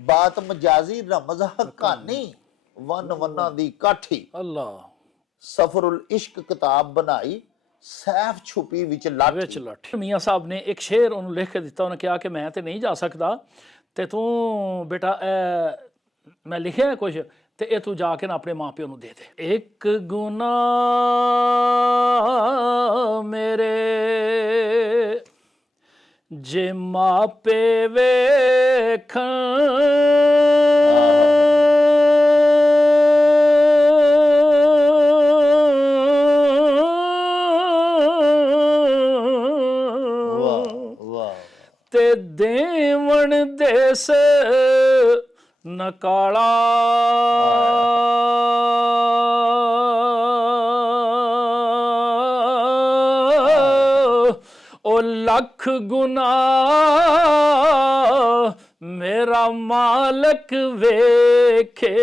बात मजाजी रमज हकानी वन वन्ना दी काठी अल्लाह सफरुल इश्क किताब बनाई सैफ छुपी विच लाठी। मियाँ साहब ने एक शेर उन्होंने लिख के दिता, उन्हें कहा कि मैं तो नहीं जा सकता ते तू बेटा मैं लिखे है कुछ ते ये तू जाके ना अपने माँ प्यो नूं दे दे। एक गुनाह मेरे जे मापे वेखण ते देवण देस नकाला ओ लख गुना मेरा मालक वेखे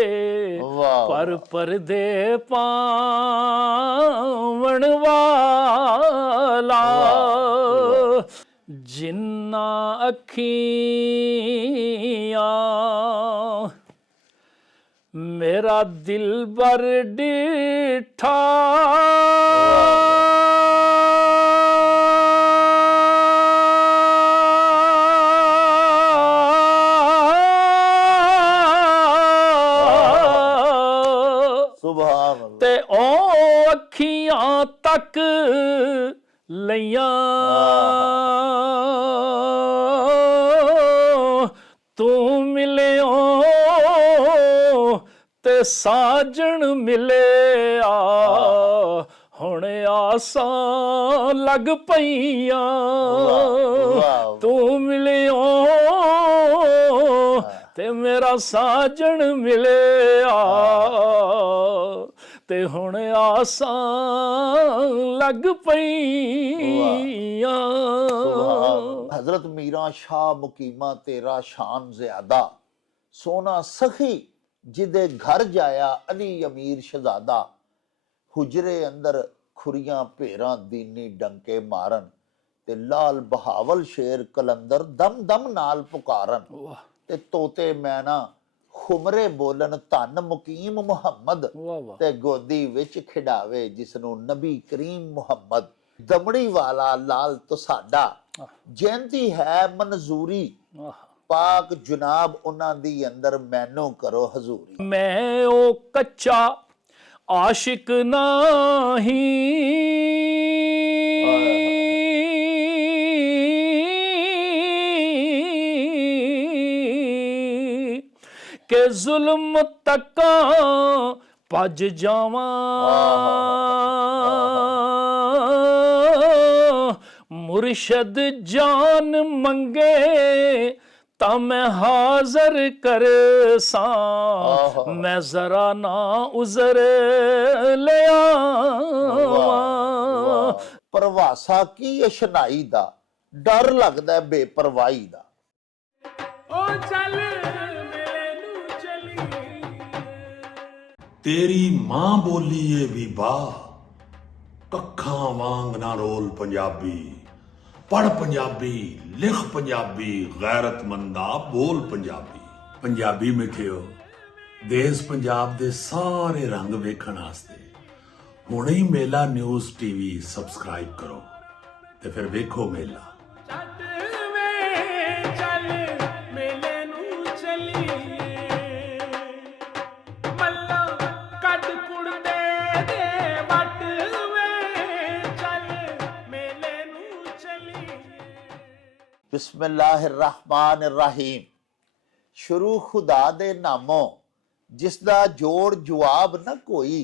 पर दे पावण वाला जिन्ना अखियां मेरा दिल बर डिठा ते ओ अखियां तक लैया तू मिले ते साजन मिले हुण आसां लग पईया तू मिले ते मेरा साजन मिले ते हुण आसां लग पईया। हजरत मीरा शाह मुकीमा तेरा शान ज्यादा सोना सखी जिदे घर जाया अली अमीर शहजादा हुजरे अंदर खुरियां भेरां दीनी डंके मारन ते लाल बहावल शेर कलंदर दम दम नाल पुकारन ते तोते मैना खुमरे बोलन धन मुकीम मुहम्मद ते गोदी विच खिडावे जिसनू नबी करीम मुहम्मद दमड़ी वाला लाल तो साडा जयंती है मंजूरी पाक जनाब उन्हां दी अंदर मैनू करो हजूरी। मैं ओ कच्चा आशिक नाही के जुल्म तका भज जावां मुर्शद जान मंगे ता मैं हाजर कर सा मैं जरा ना उजर ले प्रवासा की अशनाई दा डर लगदा बेपरवाही दा। ओ चल तेरी मां बोली ए भी बा कखां वांग ना रोल पंजाबी पढ़ पंजाबी लिख पंजाबी गैरतमंदा बोल पंजाबी। पंजाबी मिठियो देश पंजाब दे सारे रंग वेखण वास्ते हुणे ही मेला न्यूज़ टीवी सबसक्राइब करो ते फिर वेखो मेला। बिस्मिल्लाहिर्रहमानिर्रहीम। शुरू खुदा दे नामों जिसदा जोड़ जवाब न कोई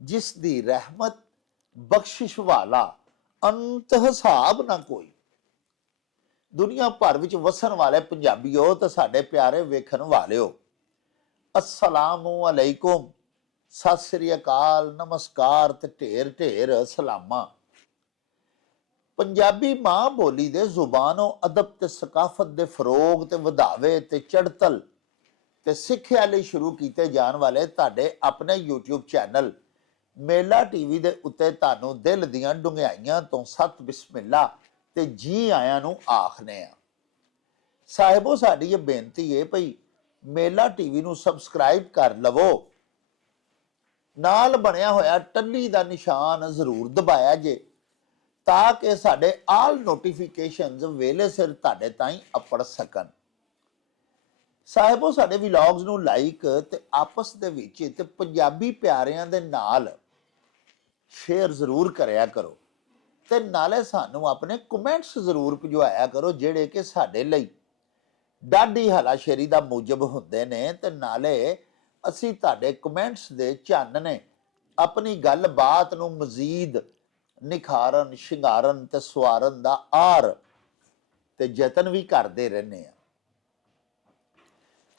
जिस दी रहमत बख्शिश वाला अंत हिसाब ना कोई। दुनिया भर विच वसन वाले पंजाबीओ ते साडे प्यारे वेखण वालिओ अस्सलामु अलैकुम सत श्री अकाल नमस्कार ते ढेर ढेर सलामा। पंजाबी मां बोली दे जुबानो अदब ते सकाफत दे फरोग ते वधावे ते चढ़तल ते सिक्ख्या लई शुरू कीते जाण वाले तुहाडे अपने यूट्यूब चैनल मेला टीवी दे उत्ते तुहानू दिल दीआं डुंगियाईयां तो सत बिस्मिल्ला ते जी आयां नू आखने आ। साहिबो साडी ये बेनती है भई ਮੇਲਾ ਟੀਵੀ ਨੂੰ ਸਬਸਕ੍ਰਾਈਬ ਕਰ ਲਵੋ, ਨਾਲ ਬਣਿਆ ਹੋਇਆ ਟੱਲੀ ਦਾ ਨਿਸ਼ਾਨ ਜ਼ਰੂਰ ਦਬਾਇਆ ਜੇ, ਤਾਂ ਕਿ ਸਾਡੇ ਆਲ ਨੋਟੀਫਿਕੇਸ਼ਨਸ ਵੇਲੇ ਸਿਰ ਤੁਹਾਡੇ ਤਾਈਂ ਅਪੜ ਸਕਣ। ਸਾਹਿਬੋ, ਸਾਡੇ ਵਲੌਗਸ ਨੂੰ ਲਾਈਕ ਤੇ ਆਪਸ ਦੇ ਵਿੱਚ ਤੇ ਪੰਜਾਬੀ ਪਿਆਰਿਆਂ ਦੇ ਨਾਲ ਸ਼ੇਅਰ ਜ਼ਰੂਰ ਕਰਿਆ ਕਰੋ, ਤੇ ਨਾਲੇ ਸਾਨੂੰ ਆਪਣੇ ਕਮੈਂਟਸ ਜ਼ਰੂਰ ਭਿਜਵਾਇਆ ਕਰੋ, ਜਿਹੜੇ ਕਿ ਸਾਡੇ ਲਈ ਡਾਢੀ ਹਲਾਸ਼ੇਰੀ ਦਾ ਮੂਜਬ ਹੁੰਦੇ ਨੇ, ਤੇ ਨਾਲੇ ਅਸੀਂ ਤੁਹਾਡੇ ਕਮੈਂਟਸ ਦੇ ਚਾਨਣੇ ਆਪਣੀ ਗੱਲਬਾਤ ਨੂੰ ਮਜ਼ੀਦ ਨਿਖਾਰਨ, ਸ਼ਿੰਗਾਰਨ ਤੇ ਸਵਾਰਨ ਦਾ ਆਰ ਤੇ ਯਤਨ ਵੀ ਕਰਦੇ ਰਹਿੰਦੇ ਆ।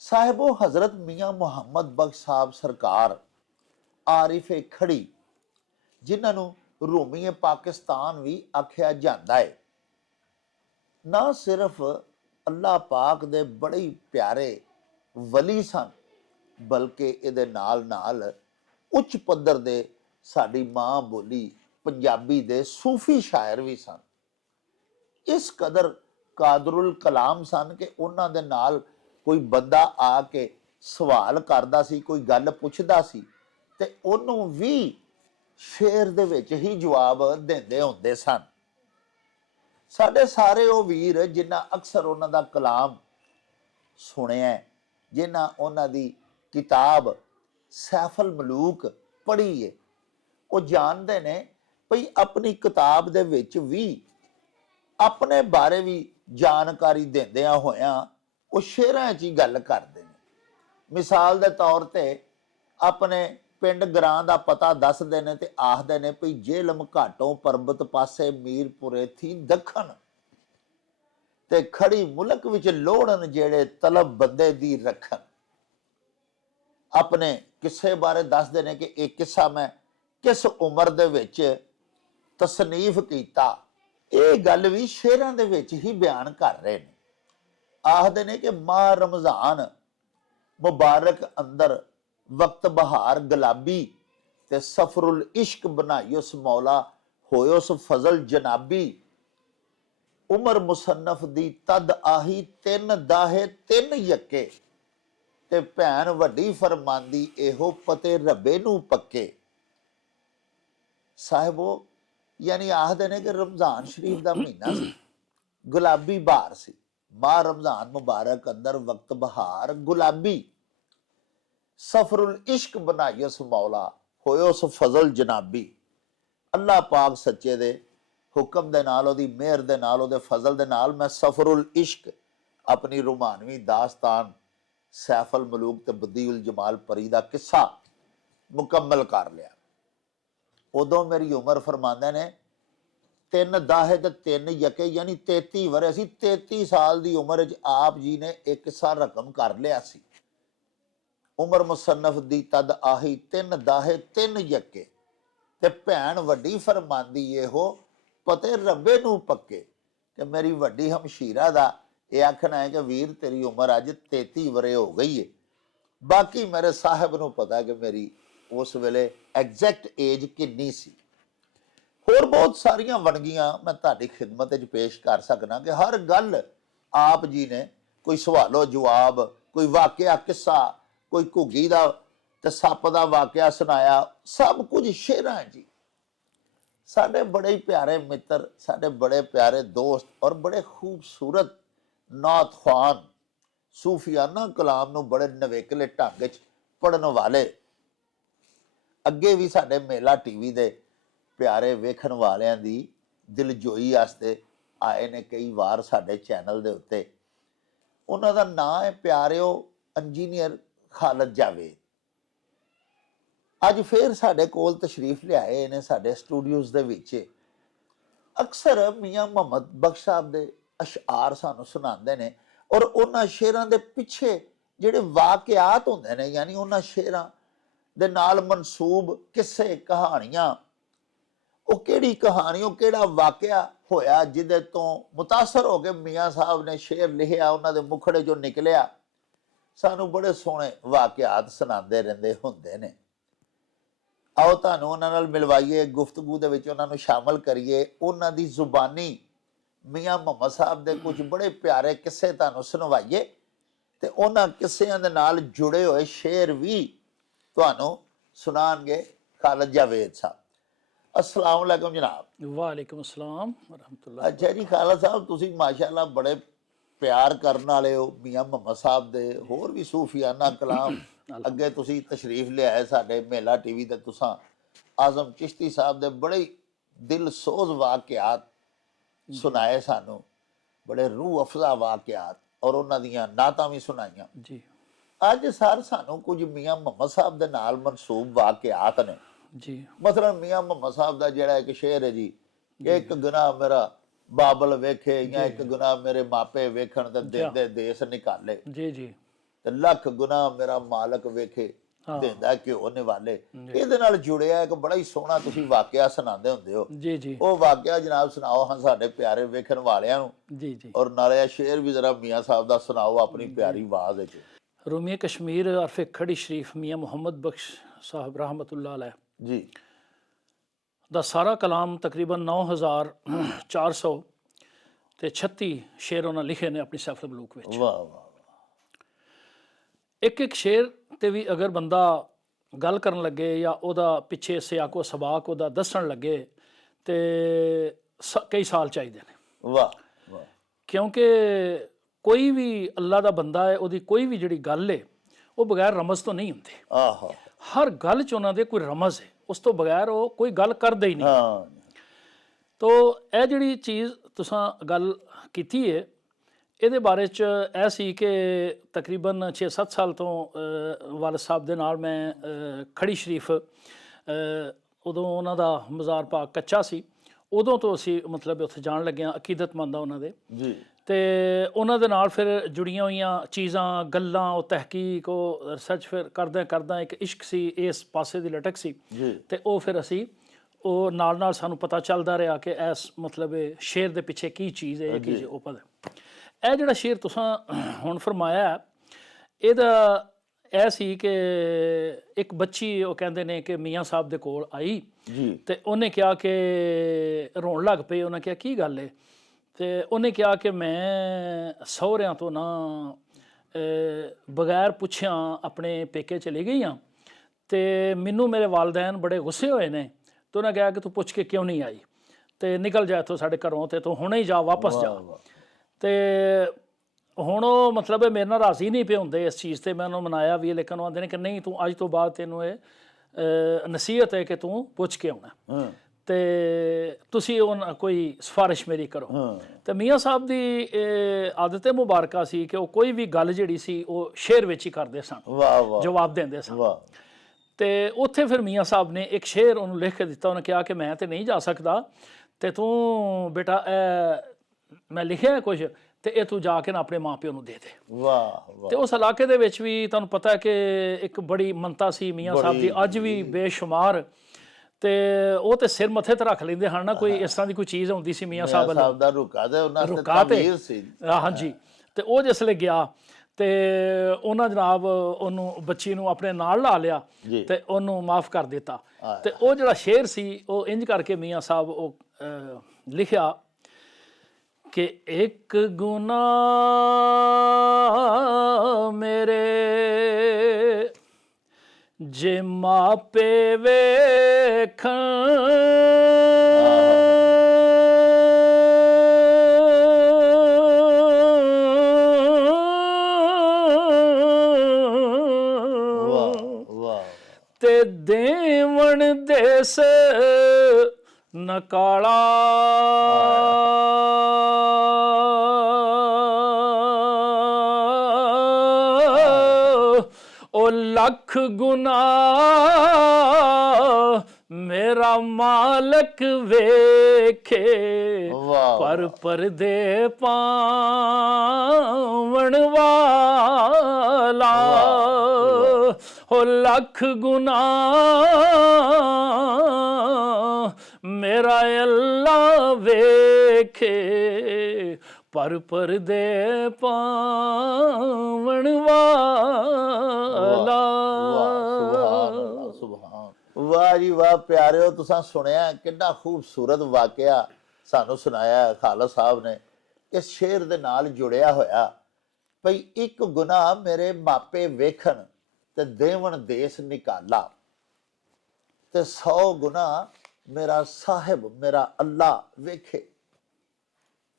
ਸਾਹਿਬੋ, ਹਜ਼ਰਤ ਮੀਆਂ ਮੁਹੰਮਦ ਬਖਸ਼ ਸਾਹਿਬ ਸਰਕਾਰ ਆਰਿਫੇ ਖੜੀ, ਜਿਨ੍ਹਾਂ ਨੂੰ ਰੂਮੀਏ ਪਾਕਿਸਤਾਨ ਵੀ ਆਖਿਆ ਜਾਂਦਾ ਹੈ, ਨਾ ਸਿਰਫ ਅੱਲਾਹ ਪਾਕ ਦੇ ਬੜੇ ਹੀ ਪਿਆਰੇ ਵਲੀ ਸਨ, ਬਲਕਿ ਇਹਦੇ ਨਾਲ ਨਾਲ ਉੱਚ ਪੱਧਰ ਦੇ ਸਾਡੀ ਮਾਂ ਬੋਲੀ ਪੰਜਾਬੀ ਦੇ ਸੂਫੀ ਸ਼ਾਇਰ ਵੀ ਸਨ। ਇਸ ਕਦਰ ਕਾਦਰੁਲ ਕਲਾਮ ਸਨ ਕਿ ਉਹਨਾਂ ਦੇ ਨਾਲ ਕੋਈ ਬੰਦਾ ਆ ਕੇ ਸਵਾਲ ਕਰਦਾ ਸੀ, ਕੋਈ ਗੱਲ ਪੁੱਛਦਾ ਸੀ, ਤੇ ਉਹਨੂੰ ਵੀ ਸ਼ੇਰ ਦੇ ਵਿੱਚ ਹੀ ਜਵਾਬ ਦਿੰਦੇ ਹੁੰਦੇ ਸਨ। ਸਾਡੇ ਸਾਰੇ ਉਹ ਵੀਰ ਜਿਨ੍ਹਾਂ ਅਕਸਰ ਉਹਨਾਂ ਦਾ ਕਲਾਮ ਸੁਣਿਆ, ਜਿਨ੍ਹਾਂ ਉਹਨਾਂ ਦੀ ਕਿਤਾਬ ਸੈਫਲ ਮਲੂਕ ਪੜ੍ਹੀ ਹੈ, ਉਹ ਜਾਣਦੇ ਨੇ ਭਈ ਆਪਣੀ ਕਿਤਾਬ ਦੇ ਵਿੱਚ ਵੀ ਆਪਣੇ ਬਾਰੇ ਵੀ ਜਾਣਕਾਰੀ ਦਿੰਦਿਆਂ ਹੋਇਆਂ ਉਹ ਸ਼ੇਰਾਂ 'ਚ ਹੀ ਗੱਲ ਕਰਦੇ ਨੇ। ਮਿਸਾਲ ਦੇ ਤੌਰ ਤੇ ਆਪਣੇ ਪਿੰਡ ਗਰਾਂ ਦਾ ਪਤਾ ਦੱਸਦੇ ਨੇ ਤੇ ਆਖਦੇ ਨੇ ਭਈ ਜੇਲਮ ਘਾਟੋਂ ਪਰਬਤ ਪਾਸੇ ਮੀਰਪੁਰੇ ਥੀ ਦੱਖਣ, ਤੇ ਖੜੀ ਮੁਲਕ ਵਿੱਚ ਲੋੜਨ ਜਿਹੜੇ ਤਲਬ ਬੰਦੇ ਦੀ ਰੱਖਣ। ਆਪਣੇ ਕਿੱਸੇ ਬਾਰੇ ਦੱਸਦੇ ਨੇ ਕਿ ਇਹ ਕਿੱਸਾ ਮੈਂ ਕਿਸ ਉਮਰ ਦੇ ਵਿੱਚ ਤਸਨੀਫ ਕੀਤਾ। ਇਹ ਗੱਲ ਵੀ ਸ਼ੇਰਾਂ ਦੇ ਵਿੱਚ ਹੀ ਬਿਆਨ ਕਰ ਰਹੇ ਨੇ। ਆਖਦੇ ਨੇ ਕਿ ਮਾਹ ਰਮਜ਼ਾਨ ਮੁਬਾਰਕ ਅੰਦਰ ਵਕਤ ਬਹਾਰ ਗੁਲਾਬੀ, ਤੇ ਸਫਰੁਲ ਇਸ਼ਕ ਬਣਾਇਓਸ ਮੌਲਾ ਹੋਇਓਸ ਫਜ਼ਲ ਜਨਾਬੀ। ਉਮਰ ਮੁਸੰਨਫ ਦੀ ਤਦ ਆਹੀ ਤਿੰਨ ਦਾਹੇ ਤਿੰਨ ਯੱਕੇ, ਤੇ ਭੈਣ ਵੱਡੀ ਫਰਮਾਂਦੀ ਇਹੋ ਪਤੇ ਰੱਬੇ ਨੂੰ ਪੱਕੇ। ਸਾਹਿਬੋ, ਯਾਨੀ ਆਖਦੇ ਨੇ ਕਿ ਰਮਜ਼ਾਨ ਸ਼ਰੀਫ ਦਾ ਮਹੀਨਾ ਸੀ, ਗੁਲਾਬੀ ਬਹਾਰ ਸੀ। ਮਾਹ ਰਮਜ਼ਾਨ ਮੁਬਾਰਕ ਅੰਦਰ ਵਕਤ ਬਹਾਰ ਗੁਲਾਬੀ, ਸਫਰੁਲ ਇਸ਼ਕ ਬਣਾਇਓਸ ਮੌਲਾ ਹੋਇਓਸ ਫਜ਼ਲ ਜਨਾਬੀ। ਅੱਲਾਹ ਪਾਕ ਸੱਚੇ ਦੇ ਹੁਕਮ ਦੇ ਨਾਲ, ਉਹਦੀ ਮਿਹਰ ਦੇ ਨਾਲ, ਉਹਦੇ ਫਜ਼ਲ ਦੇ ਨਾਲ ਮੈਂ ਸਫਰੁਲ ਇਸ਼ਕ ਆਪਣੀ ਰੁਮਾਨਵੀ ਦਾਸਤਾਨ ਸੈਫਲ ਮਲੂਕ ਤੇ ਬਦੀਉਲ ਜਮਾਲ ਪਰੀ ਦਾ ਕਿੱਸਾ ਮੁਕੰਮਲ ਕਰ ਲਿਆ। ਉਦੋਂ ਮੇਰੀ ਉਮਰ ਫਰਮਾਉਂਦੇ ਨੇ ਤਿੰਨ ਦਾਹੇ ਤੇ ਤਿੰਨ ਯਕੇ, ਯਾਨੀ 33 ਵਰੇ ਸੀ। 33 ਸਾਲ ਦੀ ਉਮਰ ਵਿੱਚ ਆਪ ਜੀ ਨੇ ਇਹ ਕਿੱਸਾ ਰਕਮ ਕਰ ਲਿਆ ਸੀ। ਉਮਰ ਮੁਸੰਨਫ ਦੀ ਤਦ ਆਹੀ ਤਿੰਨ ਦਾਹੇ ਤਿੰਨ ਯਕੇ, ਤੇ ਭੈਣ ਵੱਡੀ ਫਰਮਾਂਦੀ ਇਹੋ ਪਤੇ ਰੱਬੇ ਨੂੰ ਪੱਕੇ। ਕਿ ਮੇਰੀ ਵੱਡੀ ਹਮਸ਼ੀਰਾ ਦਾ ਇਹ ਆਖਣਾ ਹੈ ਕਿ ਵੀਰ ਤੇਰੀ ਉਮਰ ਅੱਜ 33 ਵਰੇ ਹੋ ਗਈ ਹੈ। ਬਾਕੀ ਮੇਰੇ ਸਾਹਿਬ ਨੂੰ ਪਤਾ ਕਿ ਮੇਰੀ ਉਸ ਵੇਲੇ ਐਗਜ਼ੈਕਟ ਏਜ ਕਿੰਨੀ ਸੀ। ਹੋਰ ਬਹੁਤ ਸਾਰੀਆਂ ਵੰਨਗੀਆਂ ਮੈਂ ਤੁਹਾਡੀ ਖਿਦਮਤ ਵਿੱਚ ਪੇਸ਼ ਕਰ ਸਕਦਾ ਕਿ ਹਰ ਗੱਲ ਆਪ ਜੀ ਨੇ ਕੋਈ ਸਵਾਲੋ ਜਵਾਬ, ਕੋਈ ਵਾਕਿਆ ਕਿੱਸਾ, ਕੋਈ ਘੁੱਗੀ ਦਾ ਤੇ ਸੱਪ ਦਾ ਵਾਕਿਆ ਸੁਣਾਇਆ, ਸਭ ਕੁਝ ਸ਼ੇਰਾਂ ਜੀ। ਸਾਡੇ ਬੜੇ ਹੀ ਪਿਆਰੇ ਮਿੱਤਰ, ਸਾਡੇ ਬੜੇ ਪਿਆਰੇ ਦੋਸਤ ਔਰ ਬੜੇ ਖੂਬਸੂਰਤ ਨਾਤ ਖਾਨ, ਸੂਫੀਆਨਾ ਕਲਾਮ ਨੂੰ ਬੜੇ ਨਵੇਕਲੇ ਢੰਗ ਵਿੱਚ ਪੜ੍ਹਨ ਵਾਲੇ, ਅੱਗੇ ਵੀ ਸਾਡੇ ਮੇਲਾ ਟੀਵੀ ਦੇ ਪਿਆਰੇ ਵੇਖਣ ਵਾਲਿਆਂ ਦੀ ਦਿਲਜੋਈ ਵਾਸਤੇ ਆਏ ਨੇ ਕਈ ਵਾਰ ਸਾਡੇ ਚੈਨਲ ਦੇ ਉੱਤੇ। ਉਹਨਾਂ ਦਾ ਨਾਂ ਹੈ ਪਿਆਰਿਓ ਇੰਜੀਨੀਅਰ ਖਾਲਦ ਜਾਵੇਦ। ਅੱਜ ਫੇਰ ਸਾਡੇ ਕੋਲ ਤਸ਼ਰੀਫ ਲਿਆਏ ਨੇ ਸਾਡੇ ਸਟੂਡੀਓਜ਼ ਦੇ ਵਿੱਚ। ਅਕਸਰ ਮੀਆਂ ਮੁਹੰਮਦ ਬਖਸ਼ ਸਾਹਿਬ ਦੇ ਅਸ਼ਆਰ ਸਾਨੂੰ ਸੁਣਾਉਂਦੇ ਨੇ, ਔਰ ਉਹਨਾਂ ਸ਼ੇਰਾਂ ਦੇ ਪਿੱਛੇ ਜਿਹੜੇ ਵਾਕਿਆਤ ਹੁੰਦੇ ਨੇ, ਯਾਨੀ ਉਹਨਾਂ ਸ਼ੇਰਾਂ ਦੇ ਨਾਲ ਮਨਸੂਬ ਕਿੱਸੇ ਕਹਾਣੀਆਂ, ਉਹ ਕਿਹੜੀ ਕਹਾਣੀ, ਉਹ ਕਿਹੜਾ ਵਾਕਿਆ ਹੋਇਆ ਜਿਹਦੇ ਤੋਂ ਮੁਤਾਸਰ ਹੋ ਕੇ ਮੀਆਂ ਸਾਹਿਬ ਨੇ ਸ਼ੇਰ ਲਿਖਿਆ, ਉਹਨਾਂ ਦੇ ਮੁਖੜੇ ਚੋਂ ਨਿਕਲਿਆ। ਸਾਨੂੰ ਬੜੇ ਸੋਹਣੇ ਵਾਕਿਆਤ ਸੁਣਾਉਂਦੇ ਰਹਿੰਦੇ ਹੁੰਦੇ ਨੇ। ਆਓ ਤੁਹਾਨੂੰ ਉਹਨਾਂ ਨਾਲ ਮਿਲਵਾਈਏ, ਗੁਫ਼ਤਗੂ ਦੇ ਵਿੱਚ ਉਹਨਾਂ ਨੂੰ ਸ਼ਾਮਲ ਕਰੀਏ, ਉਹਨਾਂ ਦੀ ਜ਼ੁਬਾਨੀ ਮੀਆਂ ਮੁਹੰਮਦ ਸਾਹਿਬ ਦੇ ਕੁਝ ਬੜੇ ਪਿਆਰੇ ਕਿੱਸੇ ਤੁਹਾਨੂੰ ਸੁਣਵਾਈਏ, ਤੇ ਉਹਨਾਂ ਕਿੱਸਿਆਂ ਦੇ ਨਾਲ ਜੁੜੇ ਹੋਏ ਸ਼ੇਰ ਵੀ ਤੁਹਾਨੂੰ ਸੁਣਾਉਣਗੇ ਖਾਲਦ ਜਾਵੇਦ ਸਾਹਿਬ। अस्सलाम वालेकुम जनाब। वालेकुम अस्सलाम रहमतुल्लाह। अच्छा जी खालद साहब, ਤੁਸੀਂ ਮਾਸ਼ਾਅੱਲਾ ਬੜੇ ਪਿਆਰ ਕਰਨ ਵਾਲੇ ਹੋ ਮੀਆਂ ਮੁਹੰਮਦ ਸਾਹਿਬ ਦੇ, ਹੋਰ ਵੀ ਸੂਫੀਆਨਾ ਕਲਾਮ ਅੱਗੇ ਤੁਸੀਂ ਤਸ਼ਰੀਫ ਲਿਆਏ ਸਾਡੇ ਮੇਲਾ ਟੀਵੀ ਤੇ, ਤੁਸੀਂ ਆਜ਼ਮ ਚਿਸ਼ਤੀ ਸਾਹਿਬ ਦੇ ਬੜੇ ਦਿਲ ਸੋਜ਼ ਵਾਕਿਆਤ ਸੁਣਾਏ ਸਾਨੂੰ, ਬੜੇ ਰੂਹ ਅਫਜ਼ਾ ਵਾਕਿਆਤ, ਔਰ ਉਹਨਾਂ ਦੀਆਂ ਨਾਤਾਂ ਵੀ ਸੁਣਾਈਆਂ जी ਅੱਜ ਸਰ ਸਾਨੂੰ ਕੁਝ ਮੀਆਂ ਮੁਹੰਮਦ ਸਾਹਿਬ ਦੇ ਨਾਲ ਮਨਸੂਬ ਵਾਕਿਆਤ ਨੇ। जी ਮਸਲਨ ਮੀਆਂ ਮੁਹੰਮਦ ਸਾਹਿਬ ਦਾ ਜਿਹੜਾ ਇੱਕ ਸ਼ੇਰ ਹੈ ਜੀ, ਇੱਕ ਗੁਨਾਹ ਮੇਰਾ ਬਾਬਲ ਵੇਖੇ ਜਾਂ ਇੱਕ ਗੁਨਾਹ ਮੇਰੇ ਮਾਪੇ ਵੇਖਣ ਤੇ ਦਿੰਦੇ ਦੇਸ ਨਿਕਾਲੇ, जी जी ਤੇ ਲੱਖ ਗੁਨਾਹ ਮੇਰਾ ਮਾਲਕ ਵੇਖੇ ਦਿੰਦਾ ਘਿਓ ਨਿਵਾਲੇ। ਇਹਦੇ ਨਾਲ ਜੁੜਿਆ ਇੱਕ ਬੜਾ ਹੀ ਸੋਹਣਾ ਤੁਸੀਂ ਵਾਕਿਆ ਸੁਣਾਉਂਦੇ ਹੁੰਦੇ ਹੋ, जी जी ਉਹ ਵਾਕਿਆ ਜਨਾਬ ਸੁਣਾਓ ਹਾਂ ਸਾਡੇ ਪਿਆਰੇ ਵੇਖਣ ਵਾਲਿਆਂ ਨੂੰ, जी जी। ਔਰ ਨਾਲੇ ਇਹ ਸ਼ੇਰ ਵੀ ਜ਼ਰਾ ਮੀਆਂ ਸਾਹਿਬ ਦਾ ਸੁਣਾਓ ਆਪਣੀ ਪਿਆਰੀ ਆਵਾਜ਼ ਵਿੱਚ। रूमी कश्मीर अरफ़ खड़ी शरीफ मियाँ मुहम्मद बख्श साहब रहमतुल्लाह अलैह जी ਦਾ ਸਾਰਾ ਕਲਾਮ ਤਕਰੀਬਨ 9436 ਤੇ 36 ਸ਼ੇਰ ਉਹਨਾਂ ਲਿਖੇ ਨੇ ਆਪਣੀ ਸਫਰ ਮਲੂਕ ਵਿੱਚ। ਵਾਹ ਵਾਹ, ਇੱਕ ਇੱਕ ਸ਼ੇਰ ਤੇ ਵੀ ਅਗਰ ਬੰਦਾ ਗੱਲ ਕਰਨ ਲੱਗੇ ਜਾਂ ਉਹਦਾ ਪਿੱਛੇ ਸਿਆਕੋ ਸਬਾਕ ਉਹਦਾ ਦੱਸਣ ਲੱਗੇ ਤੇ ਕਈ ਸਾਲ ਚਾਹੀਦੇ ਨੇ, ਵਾਹ ਵਾਹ, ਕਿਉਂਕਿ ਕੋਈ ਵੀ ਅੱਲਾ ਦਾ ਬੰਦਾ ਹੈ, ਉਹਦੀ ਕੋਈ ਵੀ ਜਿਹੜੀ ਗੱਲ ਹੈ ਉਹ ਬਗੈਰ ਰਮਜ਼ ਤੋਂ ਨਹੀਂ ਹੁੰਦੀ। ਆਹਾ, ਹਰ ਗੱਲ 'ਚ ਉਹਨਾਂ ਦੇ ਕੋਈ ਰਮਜ਼ ਹੈ, ਉਸ ਤੋਂ ਬਗੈਰ ਉਹ ਕੋਈ ਗੱਲ ਕਰਦੇ ਹੀ ਨਹੀਂ। ਹਾਂ ਤੋ ਇਹ ਜਿਹੜੀ ਚੀਜ਼ ਤੁਸੀਂ ਗੱਲ ਕੀਤੀ ਹੈ ਇਹਦੇ ਬਾਰੇ 'ਚ ਇਹ ਸੀ ਕਿ ਤਕਰੀਬਨ 6-7 ਸਾਲ ਤੋਂ ਵਾਲਦ ਸਾਹਿਬ ਦੇ ਨਾਲ ਮੈਂ ਖੜੀ ਸ਼ਰੀਫ, ਉਦੋਂ ਉਹਨਾਂ ਦਾ ਮਜ਼ਾਰ ਪਾਕ ਕੱਚਾ ਸੀ, ਉਦੋਂ ਤੋਂ ਅਸੀਂ ਮਤਲਬ ਉੱਥੇ ਜਾਣ ਲੱਗੇ ਹਾਂ, ਅਕੀਦਤਮੰਦ ਆ ਉਹਨਾਂ ਦੇ, ਜੀ ਤੇ ਉਹਨਾਂ ਦੇ ਨਾਲ ਫਿਰ ਜੁੜੀਆਂ ਹੋਈਆਂ ਚੀਜ਼ਾਂ, ਗੱਲਾਂ, ਉਹ ਤਹਿਕੀਕ, ਉਹ ਰਿਸਰਚ ਫਿਰ ਕਰਦਾ ਇੱਕ ਇਸ਼ਕ ਸੀ, ਇਸ ਪਾਸੇ ਦੀ ਲਟਕ ਸੀ, ਜੀ ਤੇ ਉਹ ਫਿਰ ਅਸੀਂ ਉਹ ਨਾਲ ਸਾਨੂੰ ਪਤਾ ਚੱਲਦਾ ਰਿਹਾ ਕਿ ਇਸ ਮਤਲਬ ਸ਼ੇਰ ਦੇ ਪਿੱਛੇ ਕੀ ਚੀਜ਼ ਹੈ, ਕੀ ਉਹ ਪਤਾ। ਇਹ ਜਿਹੜਾ ਸ਼ੇਰ ਤੁਸੀਂ ਹੁਣ ਫਰਮਾਇਆ ਇਹਦਾ ਇਹ ਸੀ ਕਿ ਇੱਕ ਬੱਚੀ ਉਹ ਕਹਿੰਦੇ ਨੇ ਕਿ ਮੀਆਂ ਸਾਹਿਬ ਦੇ ਕੋਲ ਆਈ ਜੀ ਤੇ ਉਹਨੇ ਕਿਹਾ ਕਿ ਰੋਣ ਲੱਗ ਪਈ। ਉਹਨੇ ਕਿਹਾ ਕੀ ਗੱਲ ਹੈ, ਤੇ ਉਹਨੇ ਕਿਹਾ ਕਿ ਮੈਂ ਸਹੁਰਿਆਂ ਤੋਂ ਨਾ ਬਗੈਰ ਪੁੱਛਿਆ ਆਪਣੇ ਪੇਕੇ ਚਲੀ ਗਈ ਹਾਂ, ਤੇ ਮੈਨੂੰ ਮੇਰੇ ਵਾਲਦੈਨ ਬੜੇ ਗੁੱਸੇ ਹੋਏ ਨੇ, ਤੇ ਉਹਨੇ ਕਿਹਾ ਕਿ ਤੂੰ ਪੁੱਛ ਕੇ ਕਿਉਂ ਨਹੀਂ ਆਈ, ਤੇ ਨਿਕਲ ਜਾ ਇੱਥੋਂ ਸਾਡੇ ਘਰੋਂ, ਤੇ ਤੂੰ ਹੁਣੇ ਹੀ ਜਾ, ਵਾਪਸ ਜਾ। ਤੇ ਹੁਣ ਉਹ ਮਤਲਬ ਮੇਰੇ ਨਾਲ ਰਾਜ਼ੀ ਨਹੀਂ ਪਏ ਹੁੰਦੇ ਇਸ ਚੀਜ਼ ਤੇ, ਮੈਂ ਉਹਨੂੰ ਮਨਾਇਆ ਵੀ, ਲੇਕਿਨ ਉਹ ਆਂਦੇ ਨੇ ਕਿ ਨਹੀਂ, ਤੂੰ ਅੱਜ ਤੋਂ ਬਾਅਦ ਤੈਨੂੰ ਇਹ ਨਸੀਹਤ ਹੈ ਕਿ ਤੂੰ ਪੁੱਛ ਕੇ ਆਉਣਾ, ਤੇ ਤੁਸੀਂ ਉਹ ਕੋਈ ਸਿਫਾਰਿਸ਼ ਮੇਰੀ ਕਰੋ। ਤੇ ਮੀਆਂ ਸਾਹਿਬ ਦੀ ਆਦਤ ਮੁਬਾਰਕਾ ਸੀ ਕਿ ਉਹ ਕੋਈ ਵੀ ਗੱਲ ਜਿਹੜੀ ਸੀ ਉਹ ਸ਼ੇਰ ਵਿੱਚ ਹੀ ਕਰਦੇ ਸਨ, ਵਾਹ ਵਾਹ, ਜਵਾਬ ਦਿੰਦੇ ਸਨ। ਵਾਹ, ਤੇ ਉੱਥੇ ਫਿਰ ਮੀਆਂ ਸਾਹਿਬ ਨੇ ਇੱਕ ਸ਼ੇਰ ਉਹਨੂੰ ਲਿਖ ਕੇ ਦਿੱਤਾ। ਉਹਨੇ ਕਿਹਾ ਕਿ ਮੈਂ ਤੇ ਨਹੀਂ ਜਾ ਸਕਦਾ, ਤੇ ਤੂੰ ਬੇਟਾ ਮੈਂ ਲਿਖਿਆ ਕੁਝ, ਤੇ ਇਹ ਤੂੰ ਜਾ ਕੇ ਨਾ ਆਪਣੇ ਮਾਂ ਪਿਓ ਨੂੰ ਦੇ ਦੇ। ਵਾਹ ਵਾਹ, ਤੇ ਉਸ ਇਲਾਕੇ ਦੇ ਵਿੱਚ ਵੀ ਤੁਹਾਨੂੰ ਪਤਾ ਹੈ ਕਿ ਇੱਕ ਬੜੀ ਮੰਨਤਾ ਸੀ ਮੀਆਂ ਸਾਹਿਬ ਦੀ, ਅੱਜ ਵੀ ਬੇਸ਼ੁਮਾਰ, ਤੇ ਉਹ ਤੇ ਸਿਰ ਮੱਥੇ ਤੇ ਰੱਖ ਲੈਂਦੇ ਹਨ ਨਾ, ਕੋਈ ਇਸ ਤਰ੍ਹਾਂ ਦੀ ਕੋਈ ਚੀਜ਼ ਹੁੰਦੀ ਸੀ ਮੀਆਂ ਸਾਹਿਬ ਵੱਲੋਂ, ਦਾ ਰੁਕਾ ਦੇ ਉਹਨਾਂ ਤੇ ਰੁਕਾ ਤੇ ਤਮੀਜ਼ ਸੀ। ਹਾਂਜੀ। ਤੇ ਉਹ ਜਿਸਲੇ ਗਿਆ ਤੇ ਉਹਨਾਂ ਜਨਾਬ ਉਹਨੂੰ ਬੱਚੀ ਨੂੰ ਆਪਣੇ ਨਾਲ ਲਾ ਲਿਆ ਤੇ ਉਹਨੂੰ ਮਾਫ ਕਰ ਦਿੱਤਾ। ਤੇ ਉਹ ਜਿਹੜਾ ਸ਼ੇਰ ਸੀ ਉਹ ਇੰਜ ਕਰਕੇ ਮੀਆਂ ਸਾਹਿਬ ਉਹ ਲਿਖਿਆ ਕਿ ਇੱਕ ਗੁਨਾਹ ਮੇਰੇ ਜੇ ਮਾਪੇ ਵੇਖਣ, ਤੇ ਦੇਵਣ ਦੇਸ ਨਕਾਲਾ, ਉਹ ਲੱਖ ਗੁਨਾਹ ਮੇਰਾ ਮਾਲਕ ਵੇਖੇ, ਪਰ ਪਰਦੇ ਪਾਵਣ ਵਾਲਾ, ਹੋ ਲੱਖ ਗੁਨਾਹ ਮੇਰਾ ਅੱਲਾ ਵੇਖੇ, ਪਰ ਪਰਦੇ ਪਾਵਣ ਵਾਲਾ। ਵਾਹ ਜੀ ਵਾਹ ਪਿਆਰਿਓ, ਤੁਸੀਂ ਸੁਣਿਆ ਕਿੰਨਾ ਖੂਬਸੂਰਤ ਵਾਕਿਆ ਸਾਨੂੰ ਸੁਣਾਇਆ ਖਾਲਦ ਸਾਹਿਬ ਨੇ, ਇਸ ਸ਼ੇਰ ਦੇ ਨਾਲ ਜੁੜਿਆ ਹੋਇਆ ਭਈ ਇੱਕ ਗੁਨਾਹ ਮੇਰੇ ਮਾਪੇ ਵੇਖਣ ਤੇ ਦੇਵਨ ਦੇਸ ਨਿਕਾਲਾ, ਤੇ 100 ਗੁਨਾਹ ਮੇਰਾ ਸਾਹਿਬ ਮੇਰਾ ਅੱਲਾ ਵੇਖੇ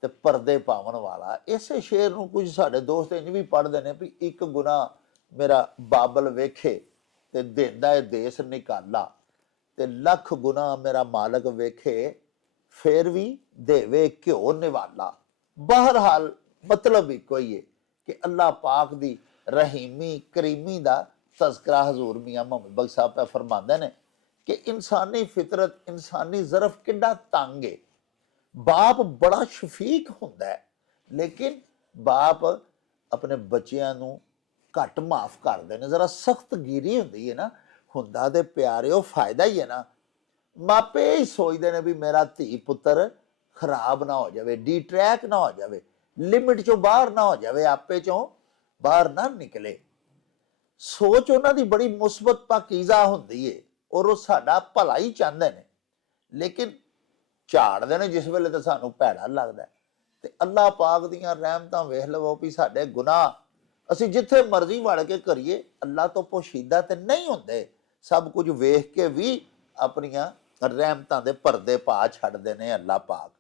ਤੇ ਪਰਦੇ ਪਾਵਨ ਵਾਲਾ। ਇਸੇ ਸ਼ੇਰ ਨੂੰ ਕੁਝ ਸਾਡੇ ਦੋਸਤ ਇੰਜ ਵੀ ਪੜ੍ਹਦੇ ਨੇ ਵੀ ਇੱਕ ਗੁਨਾਹ ਮੇਰਾ ਬਾਬਲ ਵੇਖੇ ਤੇ ਦਿੰਦਾ ਏ ਦੇਸ ਨਿਕਾਲਾ, ਤੇ ਲੱਖ ਗੁਨਾਹ ਮੇਰਾ ਮਾਲਕ ਵੇਖੇ ਫੇਰ ਵੀ ਦੇਵੇ ਘਿਓ ਨਿਵਾਲਾ। ਬਹਰਹਾਲ ਮਤਲਬ ਇੱਕੋ ਹੀ ਹੈ ਕਿ ਅੱਲਾਹ ਪਾਕ ਦੀ ਰਹੀਮੀ ਕਰੀਮੀ ਦਾ ਤਜ਼ਕਰਾ ਹਜ਼ੂਰ ਮੀਆਂ ਮੁਹੰਮਦ ਬਖਸ਼ ਸਾਹਿਬ ਪੈ ਫਰਮਾਉਂਦੇ ਨੇ ਕਿ ਇਨਸਾਨੀ ਫਿਤਰਤ ਇਨਸਾਨੀ ਜ਼ਰਫ ਕਿੱਡਾ ਤੰਗ ਹੈ। ਬਾਪ ਬੜਾ ਸ਼ਫੀਕ ਹੁੰਦਾ ਹੈ, ਲੇਕਿਨ ਬਾਪ ਆਪਣੇ ਬੱਚਿਆਂ ਨੂੰ ਘੱਟ ਮਾਫ ਕਰਦੇ ਨੇ, ਜ਼ਰਾ ਸਖਤ ਗਿਰੀ ਹੁੰਦੀ ਹੈ ਨਾ। ਹੁੰਦਾ ਤੇ ਪਿਆਰਿਓ ਫਾਇਦਾ ਹੀ ਹੈ ਨਾ। ਮਾਪੇ ਹੀ ਸੋਚਦੇ ਨੇ ਵੀ ਮੇਰਾ ਧੀ ਪੁੱਤਰ ਖਰਾਬ ਨਾ ਹੋ ਜਾਵੇ, ਡੀਟਰੈਕ ਨਾ ਹੋ ਜਾਵੇ, ਲਿਮਿਟ ਚੋਂ ਬਾਹਰ ਨਾ ਹੋ ਜਾਵੇ, ਆਪੇ ਚੋਂ ਬਾਹਰ ਨਾ ਨਿਕਲੇ। ਸੋਚ ਉਹਨਾਂ ਦੀ ਬੜੀ ਮੁਸਬਤ ਪਾਕੀਜ਼ਾ ਹੁੰਦੀ ਏ ਔਰ ਉਹ ਸਾਡਾ ਭਲਾ ਹੀ ਚਾਹੁੰਦੇ ਨੇ, ਲੇਕਿਨ ਝਾੜਦੇ ਨੇ ਜਿਸ ਵੇਲੇ ਤਾਂ ਸਾਨੂੰ ਭੈੜਾ ਲੱਗਦਾ। ਤੇ ਅੱਲਾਹ ਪਾਕ ਦੀਆਂ ਰਹਿਮਤਾਂ ਵੇਖ ਲਵੋ ਵੀ ਸਾਡੇ ਗੁਨਾਹ ਅਸੀਂ ਜਿੱਥੇ ਮਰਜ਼ੀ ਵੜ ਕੇ ਕਰੀਏ ਅੱਲਾਹ ਤੋਂ ਪੋਸ਼ੀਦਾ ਤੇ ਨਹੀਂ ਹੁੰਦੇ। ਸਭ ਕੁਝ ਵੇਖ ਕੇ ਵੀ ਆਪਣੀਆਂ ਰਹਿਮਤਾਂ ਦੇ ਪਰਦੇ ਪਾ ਛੱਡਦੇ ਨੇ ਅੱਲਾਹ ਪਾਕ।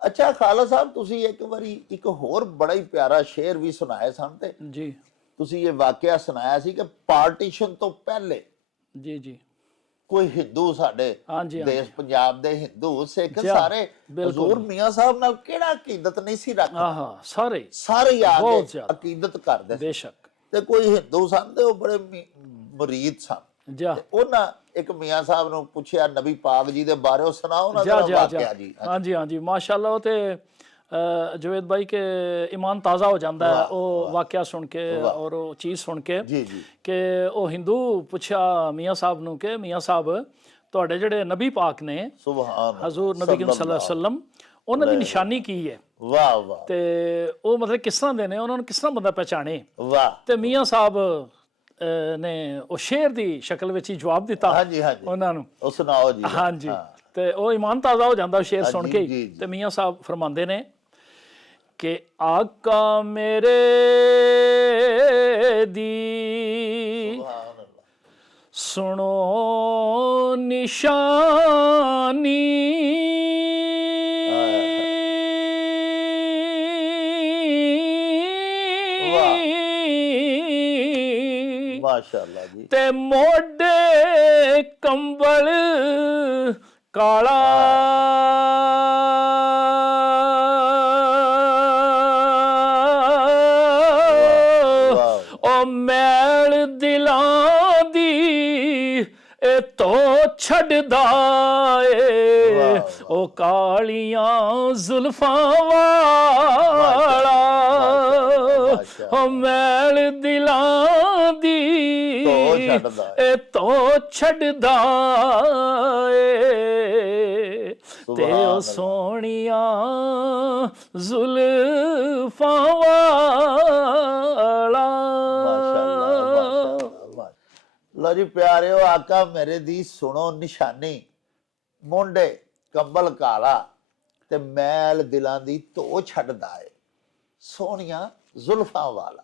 ਅੱਛਾ ਖਾਲਸਾ ਸਾਹਿਬ, ਤੁਸੀਂ ਇੱਕ ਵਾਰੀ ਇੱਕ ਹੋਰ ਬੜਾ ਹੀ ਪਿਆਰਾ ਸ਼ੇਰ ਵੀ ਸੁਣਾਏ ਸਨ, ਤੇ ਜੀ ਤੁਸੀਂ ਇਹ ਵਾਕਿਆ ਸੁਣਾਇਆ ਸੀ ਕਿ ਪਾਰਟੀਸ਼ਨ ਤੋਂ ਪਹਿਲੇ ਜੀ ਜੀ ਕੋਈ ਹਿੰਦੂ ਸਾਡੇ ਹਾਂਜੀ ਦੇਸ਼ ਪੰਜਾਬ ਦੇ ਹਿੰਦੂ ਸਿੱਖ ਜੀ, ਸਾਰੇ ਬਿਲਕੁਲ। ਹਜ਼ੂਰ ਮੀਆਂ ਸਾਹਿਬ ਨਾਲ ਕਿਹੜਾ ਅਕੀਦਤ ਨਹੀਂ ਸੀ ਰੱਖਦੇ, ਆਹਾ ਸਾਰੇ ਸਾਰੇ ਹੀ ਆ ਬਹੁਤ ਕੇ ਜ਼ਿਆਦਾ। ਅਕੀਦਤ ਕਰਦੇ ਸੀ। ਬੇਸ਼ੱਕ ਤੇ ਕੋਈ ਹਿੰਦੂ ਸਨ ਤੇ ਉਹ ਬੜੇ ਮੁਰੀਦ ਸਨ। ਜਾ ਤੇ ਉਹਨਾਂ ਇੱਕ ਮੀਆਂ ਸਾਹਿਬ ਨੂੰ ਪੁੱਛਿਆ ਨਬੀ ਪਾਕ ਜੀ ਦੇ ਬਾਰੇ, ਉਹ ਸੁਣਾਓ ਉਹਨਾਂ ਜਾ ਦਾ ਜਾ ਵਾਕਿਆ ਜੀ। ਹਾਂਜੀ ਹਾਂਜੀ ਮਾਸ਼ਾਅੱਲਾ। ਉਹ ਤੇ ਜਵੇਦ ਭਾਈ ਕੇ ਈਮਾਨ ਤਾਜ਼ਾ ਹੋ ਜਾਂਦਾ ਹੈ ਉਹ ਵਾਕਿਆ ਸੁਣ ਕੇ ਔਰ ਉਹ ਚੀਜ਼ ਸੁਣ ਕੇ ਜੀ ਜੀ ਕਿ ਉਹ ਹਿੰਦੂ ਪੁੱਛਿਆ ਮੀਆਂ ਸਾਹਿਬ ਨੂੰ ਕਿ ਮੀਆਂ ਸਾਹਿਬ ਤੁਹਾਡੇ ਜਿਹੜੇ ਨਬੀ ਪਾਕ ਨੇ ਸੁਭਾਨ ਹਜ਼ੂਰ ਨਬੀ ਕਰੀਮ ਸੱਲੱਲਾਹੁ ਅਲੈਹਿ ਵਸੱਲਮ, ਉਹਨਾਂ ਦੀ ਨਿਸ਼ਾਨੀ ਕੀ ਹੈ ਵਾਹ ਵਾਹ ਤੇ ਉਹ ਮਤਲਬ ਕਿਸ ਤਰ੍ਹਾਂ ਦੇ ਨੇ, ਉਹਨਾਂ ਨੂੰ ਕਿਸ ਤਰ੍ਹਾਂ ਬੰਦਾ ਪਹਿਚਾਣੇ। ਵਾਹ। ਤੇ ਮੀਆਂ ਸਾਹਿਬ ਨੇ ਉਹ ਸ਼ੇਰ ਦੀ ਸ਼ਕਲ ਵਿੱਚ ਹੀ ਜਵਾਬ ਦਿੱਤਾ ਹਾਂਜੀ ਹਾਂਜੀ ਉਹਨਾਂ ਨੂੰ। ਉਹ ਸੁਣਾਓ ਜੀ। ਹਾਂਜੀ ਤੇ ਉਹ ਈਮਾਨ ਤਾਜ਼ਾ ਹੋ ਜਾਂਦਾ ਸ਼ੇਰ ਸੁਣ ਜੀ, ਕੇ। ਜੀ, ਜੀ। ਤੇ ਮੀਆਂ ਸਾਹਿਬ ਫਰਮਾਉਂਦੇ ਨੇ ਕਿ ਆਕਾ ਮੇਰੇ ਦੀ ਸੁਭਾਨ ਅੱਲਾਹ। ਸੁਣੋ ਨਿਸ਼ਾਨੀ ਮਾਸ਼ਾਅੱਲਾ ਜੀ। ਤੇ ਮੋਢੇ ਕੰਬਲ ਕਾਲਾ ਉਹ ਮੈਲ ਦਿਲਾਂ ਦੀ ਇਹ ਤੋ ਛੱਡਦਾ ਏ ਉਹ ਕਾਲੀਆਂ ਜ਼ੁਲਫਾਂ ਵਾਲਾ ਉਹ ਮੈਲ ਦਿਲਾਂ ਦੀ ਇਹ ਤੋ ਛੱਡਦਾ ਏ ਤੇ ਉਹ ਸੋਹਣੀਆਂ ਜ਼ੁਲਫਾਂ ਵਾਲਾ। ਲੋ ਜੀ ਪਿਆਰਿਓ, ਆਕਾ ਮੇਰੇ ਦੀ ਸੁਣੋ ਨਿਸ਼ਾਨੀ, ਮੁੰਡੇ ਕੰਬਲ ਕਾਲਾ ਤੇ ਮੈਲ ਦਿਲਾਂ ਦੀ ਧੋ ਛੱਡਦਾ ਏ ਸੋਹਣੀਆਂ ਜ਼ੁਲਫਾਂ ਵਾਲਾ।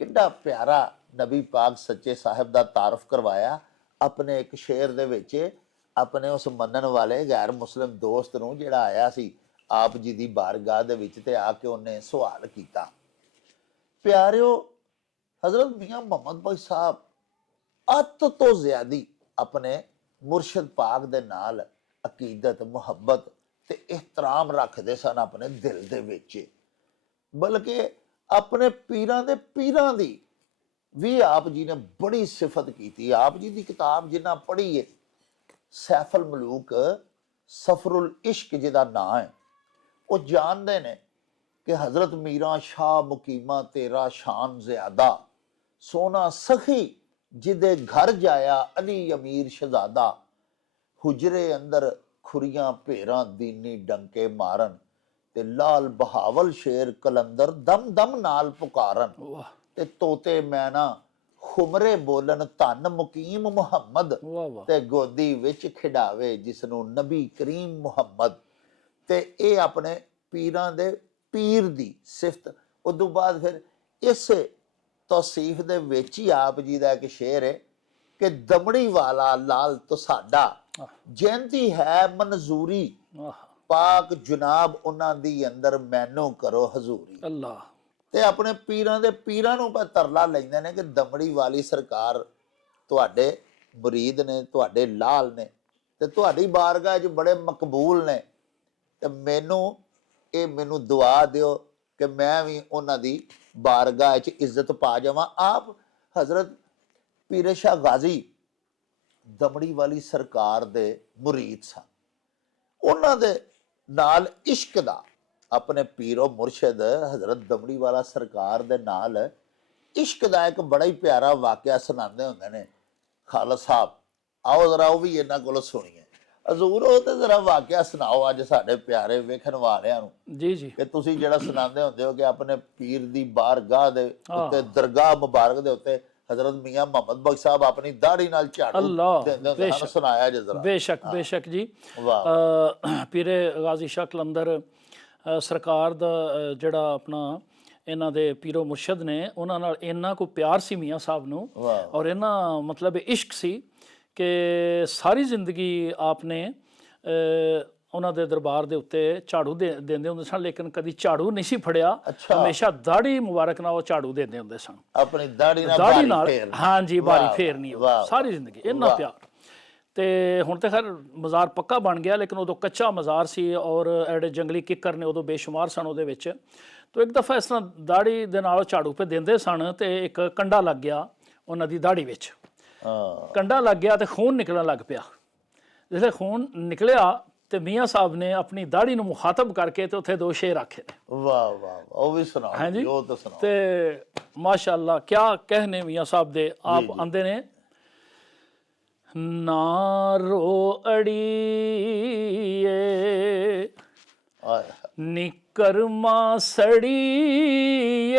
ਕਿੰਨਾ ਪਿਆਰਾ ਨਬੀ ਪਾਕ ਸੱਚੇ ਸਾਹਿਬ ਦਾ ਤਾਰਫ ਕਰਵਾਇਆ ਆਪਣੇ ਇੱਕ ਸ਼ੇਰ ਦੇ ਵਿੱਚ, ਆਪਣੇ ਉਸ ਮੰਨਣ ਵਾਲੇ ਗੈਰ ਮੁਸਲਿਮ ਦੋਸਤ ਨੂੰ ਜਿਹੜਾ ਆਇਆ ਸੀ ਆਪ ਜੀ ਦੀ ਬਾਰਗਾਹ ਦੇ ਵਿੱਚ ਤੇ ਆ ਕੇ ਉਹਨੇ ਸਵਾਲ ਕੀਤਾ। ਪਿਆਰਿਓ, ਹਜ਼ਰਤ ਮੀਆਂ ਮੁਹੰਮਦ ਬਖਸ਼ ਸਾਹਿਬ ਅੱਤ ਤੋਂ ਜ਼ਿਆਦੀ ਆਪਣੇ ਮੁਰਸ਼ਿਦ ਪਾਕ ਦੇ ਨਾਲ ਅਕੀਦਤ ਮੁਹੱਬਤ ਤੇ ਇਹਤਰਾਮ ਰੱਖਦੇ ਸਨ ਆਪਣੇ ਦਿਲ ਦੇ ਵਿੱਚ, ਬਲਕਿ ਆਪਣੇ ਪੀਰਾਂ ਦੇ ਪੀਰਾਂ ਦੀ ਵੀ ਆਪ ਜੀ ਨੇ ਬੜੀ ਸਿਫਤ ਕੀਤੀ। ਆਪ ਜੀ ਦੀ ਕਿਤਾਬ ਜਿੰਨਾ ਪੜ੍ਹੀ ਹੈ ਸੈਫੁਲ ਮਲੂਕ ਸਫਰੁਲ ਇਸ਼ਕ ਜਿਹਦਾ ਨਾਂ ਹੈ, ਉਹ ਜਾਣਦੇ ਨੇ ਕਿ ਹਜ਼ਰਤ ਮੀਰਾਂ ਸ਼ਾਹ ਮੁਕੀਮਾ ਤੇਰਾ ਸ਼ਾਨ ਜ਼ਿਆਦਾ, ਸੋਨਾ ਸਖੀ ਜਿਹਦੇ ਘਰ ਜਾਇਆ ਅਲੀ ਅਮੀਰ ਸ਼ਹਜ਼ਾਦਾ, ਹੁਜਰੇ ਅੰਦਰ ਖੁਰੀਆਂ ਭੇਰਾਂ ਦੀਨੀ ਡੰਕੇ ਮਾਰਨ, ਤੇ ਲਾਲ ਬਹਾਵਲ ਸ਼ੇਰ ਕਲੰਦਰ ਦਮ ਦਮ ਨਾਲ ਪੁਕਾਰਨ, ਤੇ ਤੋਤੇ ਮੈਨਾ ਖੁਮਰੇ ਬੋਲਣ ਧੰਨ ਮੁਕੀਮ ਮੁਹੰਮਦ, ਤੇ ਗੋਦੀ ਵਿੱਚ ਖਿਡਾਵੇ ਜਿਸ ਨੂੰ ਨਬੀ ਕਰੀਮ ਮੁਹੰਮਦ। ਤੇ ਇਹ ਆਪਣੇ ਪੀਰਾਂ ਦੇ ਪੀਰ ਦੀ ਸਿਫਤ। ਉਦੋਂ ਬਾਅਦ ਫਿਰ ਇਸ ਤੌਸੀਫ ਦੇ ਵਿੱਚ ਹੀ ਆਪ ਜੀ ਦਾ ਇੱਕ ਸ਼ੇਰ ਹੈ ਕਿ ਦਮੜੀ ਵਾਲਾ ਲਾਲ ਤੁਸਾਡਾ ਜੈਂਦੀ ਹੈ ਮਨਜ਼ੂਰੀ ਆਹ ਪਾਕ ਜਨਾਬ ਉਹਨਾਂ ਦੀ ਅੰਦਰ ਮੈਨੂੰ ਕਰੋ ਹਜ਼ੂਰੀ। ਅੱਲਾ ਤੇ ਆਪਣੇ ਪੀਰਾਂ ਦੇ ਪੀਰਾਂ ਨੂੰ ਪਰ ਤਰਲਾ ਲੈਂਦੇ ਨੇ ਕਿ ਦਮੜੀ ਵਾਲੀ ਸਰਕਾਰ ਤੁਹਾਡੇ ਮੁਰੀਦ ਨੇ, ਤੁਹਾਡੇ ਲਾਲ ਨੇ ਤੇ ਤੁਹਾਡੀ ਬਾਰਗਾਹ 'ਚ ਬੜੇ ਮਕਬੂਲ ਨੇ, ਤੇ ਮੈਨੂੰ ਦੁਆ ਦਿਓ ਕਿ ਮੈਂ ਵੀ ਉਹਨਾਂ ਦੀ ਬਾਰਗਾਹ 'ਚ ਇੱਜ਼ਤ ਪਾ ਜਾਵਾਂ। ਆਪ ਹਜ਼ਰਤ ਪੀਰ ਸ਼ਾਹ ਗਾਜ਼ੀ ਦਮੜੀ ਵਾਲੀ ਸਰਕਾਰ ਦੇ ਮੁਰੀਦ ਸਨ। ਉਹਨਾਂ ਦੇ ਨਾਲ ਇਸ਼ਕ ਦਾ ਆਪਣੇ ਪੀਰੋ ਮੁਰਸ਼ਿਦ ਹਜ਼ਰਤ ਦਮੜੀ ਵਾਲਾ ਸਰਕਾਰ ਦੇ ਨਾਲ ਇਸ਼ਕ ਦਾ ਇੱਕ ਬੜਾ ਹੀ ਪਿਆਰਾ ਵਾਕਿਆ ਸੁਣਾਉਂਦੇ ਹੁੰਦੇ ਨੇ ਖਾਲਸਾ ਸਾਹਿਬ। ਆਓ ਜ਼ਰਾ ਉਹ ਵੀ ਇਹਨਾਂ ਕੋਲੋਂ ਸੁਣੀਏ। ਹਜ਼ੂਰ ਉਹ ਤੇ ਜ਼ਰਾ ਵਾਕਿਆ ਸੁਣਾਓ ਅੱਜ ਸਾਡੇ ਪਿਆਰੇ ਵੇਖਣ ਵਾਲਿਆਂ ਨੂੰ, ਜੀ ਜੀ ਕਿ ਤੁਸੀਂ ਜਿਹੜਾ ਸੁਣਾਉਂਦੇ ਹੁੰਦੇ ਹੋ ਕਿ ਆਪਣੇ ਪੀਰ ਦੀ ਬਾਰਗਾਹ ਦੇ ਉੱਤੇ ਦਰਗਾਹ ਮੁਬਾਰਕ ਦੇ ਉੱਤੇ ਹਜ਼ਰਤ ਮੀਆਂ ਮੁਹੰਮਦ ਬਖਸ਼ ਸਾਹਿਬ ਆਪਣੀ ਦਾੜੀ ਨਾਲ ਝਾੜੂ ਦਿੰਦੇ ਹੁੰਦੇ ਹਨ। ਸੁਣਾਇਆ ਜੇ ਜ਼ਰਾ। ਬੇਸ਼ੱਕ ਜੀ। ਵਾਹ ਪੀਰੇ ਗਾਜ਼ੀ ਸ਼ਾਹ ਕਲੰਦਰ ਸਰਕਾਰ ਦਾ ਜਿਹੜਾ ਆਪਣਾ ਇਹਨਾਂ ਦੇ ਪੀਰੋ ਮੁਰਸ਼ਦ ਨੇ, ਉਹਨਾਂ ਨਾਲ ਇੰਨਾ ਕੋ ਪਿਆਰ ਸੀ ਮੀਆਂ ਸਾਹਿਬ ਨੂੰ, ਔਰ ਇਹਨਾਂ ਮਤਲਬ ਇਸ਼ਕ ਸੀ ਕਿ ਸਾਰੀ ਜ਼ਿੰਦਗੀ ਆਪਨੇ ਉਹਨਾਂ ਦੇ ਦਰਬਾਰ ਦੇ ਉੱਤੇ ਝਾੜੂ ਦਿੰਦੇ ਹੁੰਦੇ ਸਨ, ਲੇਕਿਨ ਕਦੀ ਝਾੜੂ ਨਹੀਂ ਸੀ ਫੜਿਆ। ਹਮੇਸ਼ਾ ਦਾੜੀ ਮੁਬਾਰਕ ਨਾਲ ਉਹ ਝਾੜੂ ਦਿੰਦੇ ਹੁੰਦੇ ਸਨ, ਆਪਣੀ ਦਾੜੀ ਨਾਲ ਹਾਂਜੀ ਬਾਰੀ ਫੇਰਨੀ ਸਾਰੀ ਜ਼ਿੰਦਗੀ, ਇੰਨਾ ਪਿਆਰ। ਤੇ ਹੁਣ ਤੇ ਖੈਰ ਮਜ਼ਾਰ ਪੱਕਾ ਬਣ ਗਿਆ, ਲੇਕਿਨ ਉਦੋਂ ਕੱਚਾ ਮਜ਼ਾਰ ਸੀ ਔਰ ਐਡੇ ਜੰਗਲੀ ਕਿੱਕਰ ਨੇ ਉਦੋਂ ਬੇਸ਼ੁਮਾਰ ਸਨ ਉਹਦੇ ਵਿੱਚ। ਤਾਂ ਇੱਕ ਦਫਾ ਇਸ ਤਰ੍ਹਾਂ ਦਾੜੀ ਦੇ ਨਾਲ ਝਾੜੂ ਪੇ ਦਿੰਦੇ ਸਨ ਤੇ ਇੱਕ ਕੰਡਾ ਲੱਗ ਗਿਆ ਉਹਨਾਂ ਦੀ ਦਾੜੀ ਵਿੱਚ। ਕੰਡਾ ਲੱਗ ਗਿਆ ਤੇ ਖੂਨ ਨਿਕਲਣ ਲੱਗ ਪਿਆ। ਜਿਵੇਂ ਖੂਨ ਨਿਕਲਿਆ ਤੇ ਮੀਆਂ ਸਾਹਿਬ ਨੇ ਆਪਣੀ ਦਾੜੀ ਨੂੰ ਮੁਖਾਤਬ ਕਰਕੇ ਤੇ ਉੱਥੇ ਦੋ ਸ਼ੇਰ ਆਖੇ ਨੇ। ਵਾਹ ਵਾਹ ਉਹ ਵੀ ਸੁਣਾਓ। ਹਾਂਜੀ ਉਹ ਤਾਂ ਸੁਣਾਓ। ਤੇ ਮਾਸ਼ਾਅੱਲਾ ਕਿਆ ਕਹਿਨੇ ਮੀਆਂ ਸਾਹਿਬ ਦੇ। ਆਪ ਆਂਦੇ ਨੇ ਨਾ ਰੋ ਅੜੀਏ ਨੀ ਕਰਮਾ ਸੜੀਏ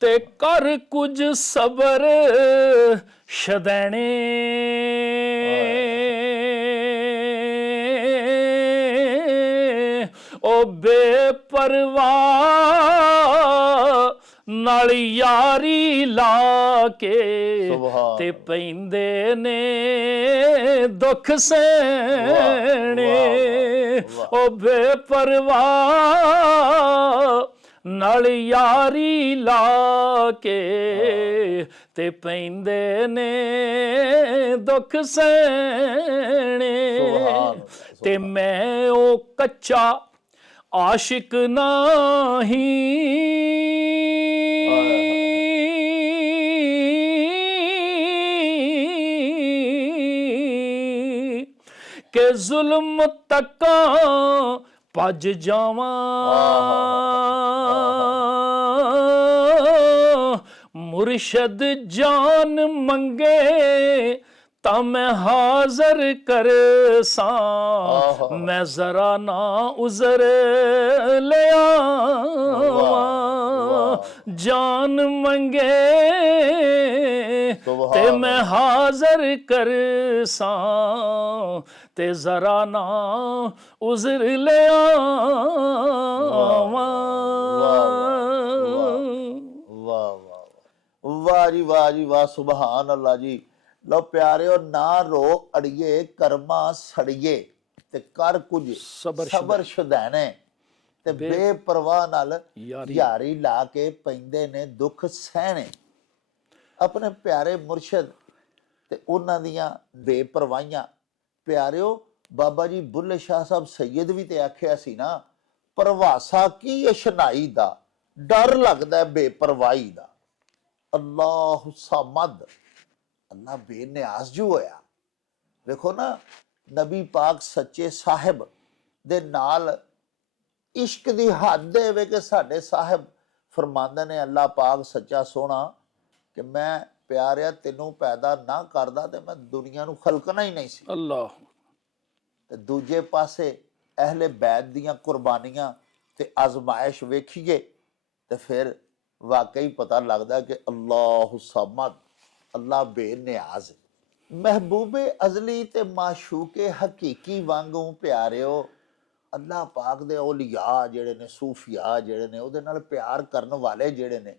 ਤੇ ਕਰ ਕੁਝ ਸਬਰ ਸ਼ਦੈਣੇ ਉਹ ਬੇਪਰਵਾਹ ਨਾਲ ਯਾਰੀ ਲਾ ਕੇ ਤੇ ਪੈਂਦੇ ਨੇ ਦੁੱਖ ਸਹਿਣੇ। ਉਹ ਬੇਪਰਵਾਹ ਨਾਲ ਯਾਰੀ ਲਾ ਕੇ ਤੇ ਪੈਂਦੇ ਨੇ ਦੁੱਖ ਸਹਿਣੇ। ਤੇ ਮੈਂ ਉਹ ਕੱਚਾ ਆਸ਼ਿਕ ਨਹੀਂ ਕਿ ਜ਼ੁਲਮ ਤੱਕਾਂ ਭੱਜ ਜਾਵਾਂ। ਮੁਰਸ਼ਦ ਜਾਨ ਮੰਗੇ ਤਾਂ ਮੈਂ ਹਾਜ਼ਰ ਕਰ ਸਾਂ, ਮੈਂ ਜ਼ਰਾ ਨਾ ਉਜ਼ਰ ਲਿਆਵਾਂ। ਜਾਨ ਮੰਗੇ ਤੇ ਮੈਂ ਹਾਜ਼ਰ ਕਰ ਸਾਂ, ਤੇ ਜ਼ਰਾ ਨਾ ਉਜ਼ਰ ਲਿਆਵਾਂ। ਵਾਹ ਜੀ ਵਾਹ ਜੀ ਵਾਹ, ਸੁਭਾਨ ਅੱਲਾ ਜੀ। ਲੋ ਪਿਆਰਿਓ, ਨਾ ਰੋ ਅੜੀਏ ਕਰਮਾ ਸੜੀਏ ਤੇ ਕਰ ਕੁਝ ਸਬਰ ਸ਼ੁਦੈਣੇ ਤੇ ਬੇਪਰਵਾਹ ਨਾਲ ਯਾਰੀ ਲਾ ਕੇ ਪੈਂਦੇ ਨੇ ਦੁੱਖ ਸਹਿਣੇ। ਆਪਣੇ ਪਿਆਰੇ ਮੁਰਸ਼ਦ ਤੇ ਉਹਨਾਂ ਦੀਆਂ ਬੇਪਰਵਾਹੀਆਂ। ਪਿਆਰਿਓ, ਬਾਬਾ ਜੀ ਬੁੱਲੇ ਸ਼ਾਹ ਸਾਹਿਬ ਸੈਯਦ ਵੀ ਤੇ ਆਖਿਆ ਸੀ ਨਾ, ਪਰਵਾਸਾ ਕੀ ਅਸ਼ਨਾਈ ਦਾ, ਡਰ ਲੱਗਦਾ ਬੇਪਰਵਾਹੀ ਦਾ। ਅੱਲਾਹੁ ਸਮਦ, ਅੱਲਾ ਬੇਨਿਆਜ਼ ਜੋ ਹੋਇਆ। ਵੇਖੋ ਨਾ, ਨਬੀ ਪਾਕ ਸੱਚੇ ਸਾਹਿਬ ਦੇ ਨਾਲ ਇਸ਼ਕ ਦੀ ਹੱਦ ਹੈ ਕਿ ਸਾਡੇ ਸਾਹਿਬ ਫਰਮਾਉਂਦੇ ਨੇ, ਅੱਲਾ ਪਾਕ ਸੱਚਾ ਸੋਹਣਾ, ਕਿ ਮੈਂ ਪਿਆਰਿਆ ਤੈਨੂੰ ਪੈਦਾ ਨਾ ਕਰਦਾ ਤੇ ਮੈਂ ਦੁਨੀਆ ਨੂੰ ਖਲਕਣਾ ਹੀ ਨਹੀਂ ਸੀ। ਅੱਲਾਹ। ਤੇ ਦੂਜੇ ਪਾਸੇ ਅਹਿਲੇ ਬੈਤ ਦੀਆਂ ਕੁਰਬਾਨੀਆਂ ਤੇ ਆਜ਼ਮਾਇਸ਼ ਵੇਖੀਏ ਤੇ ਫਿਰ ਵਾਕਈ ਪਤਾ ਲੱਗਦਾ ਕਿ ਅੱਲਾਹੁ ਸਮਦ, ਅੱਲਾ ਬੇਨਿਆਜ਼। ਮਹਿਬੂਬੇ ਅਜ਼ਲੀ ਤੇ ਮਾਸ਼ੂਕੇ ਹਕੀਕੀ ਵਾਂਗੂ ਪਿਆਰਿਓ ਅੱਲਾ ਪਾਕ ਦੇ ਔਲੀਆ ਜਿਹੜੇ ਨੇ, ਸੂਫੀਆ ਜਿਹੜੇ ਨੇ, ਉਹਦੇ ਨਾਲ ਪਿਆਰ ਕਰਨ ਵਾਲੇ ਜਿਹੜੇ ਨੇ,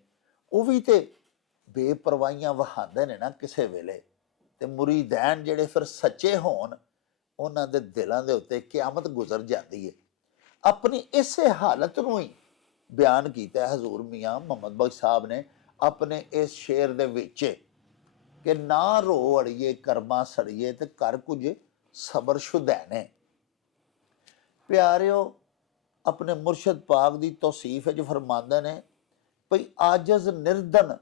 ਉਹ ਵੀ ਤੇ ਬੇਪਰਵਾਹੀਆਂ ਵਹਾਉਂਦੇ ਨੇ ਨਾ ਕਿਸੇ ਵੇਲੇ। ਤੇ ਮੁਰੀਦੈਨ ਜਿਹੜੇ ਫਿਰ ਸੱਚੇ ਹੋਣ, ਉਹਨਾਂ ਦੇ ਦਿਲਾਂ ਦੇ ਉੱਤੇ ਕਿਆਮਤ ਗੁਜ਼ਰ ਜਾਂਦੀ ਹੈ। ਆਪਣੀ ਇਸੇ ਹਾਲਤ ਨੂੰ ਹੀ ਬਿਆਨ ਕੀਤਾ ਹਜ਼ੂਰ ਮੀਆਂ ਮੁਹੰਮਦ ਬਖਸ਼ ਸਾਹਿਬ ਨੇ ਆਪਣੇ ਇਸ ਸ਼ੇਰ ਦੇ ਵਿੱਚ ਕਿ ਨਾ ਰੋ ਅੜੀਏ ਕਰਮਾਂ ਸੜੀਏ ਤੇ ਕਰ ਕੁਝ ਸਬਰ ਸ਼ੁਦੈਨੇ। ਪਿਆਰਿਓ, ਆਪਣੇ ਮੁਰਸ਼ਦ ਪਾਕ ਦੀ ਤੌਸੀਫ ਵਿੱਚ ਫਰਮਾਉਂਦੇ ਨੇ ਭਈ ਆਜਜ਼ ਨਿਰਦਨ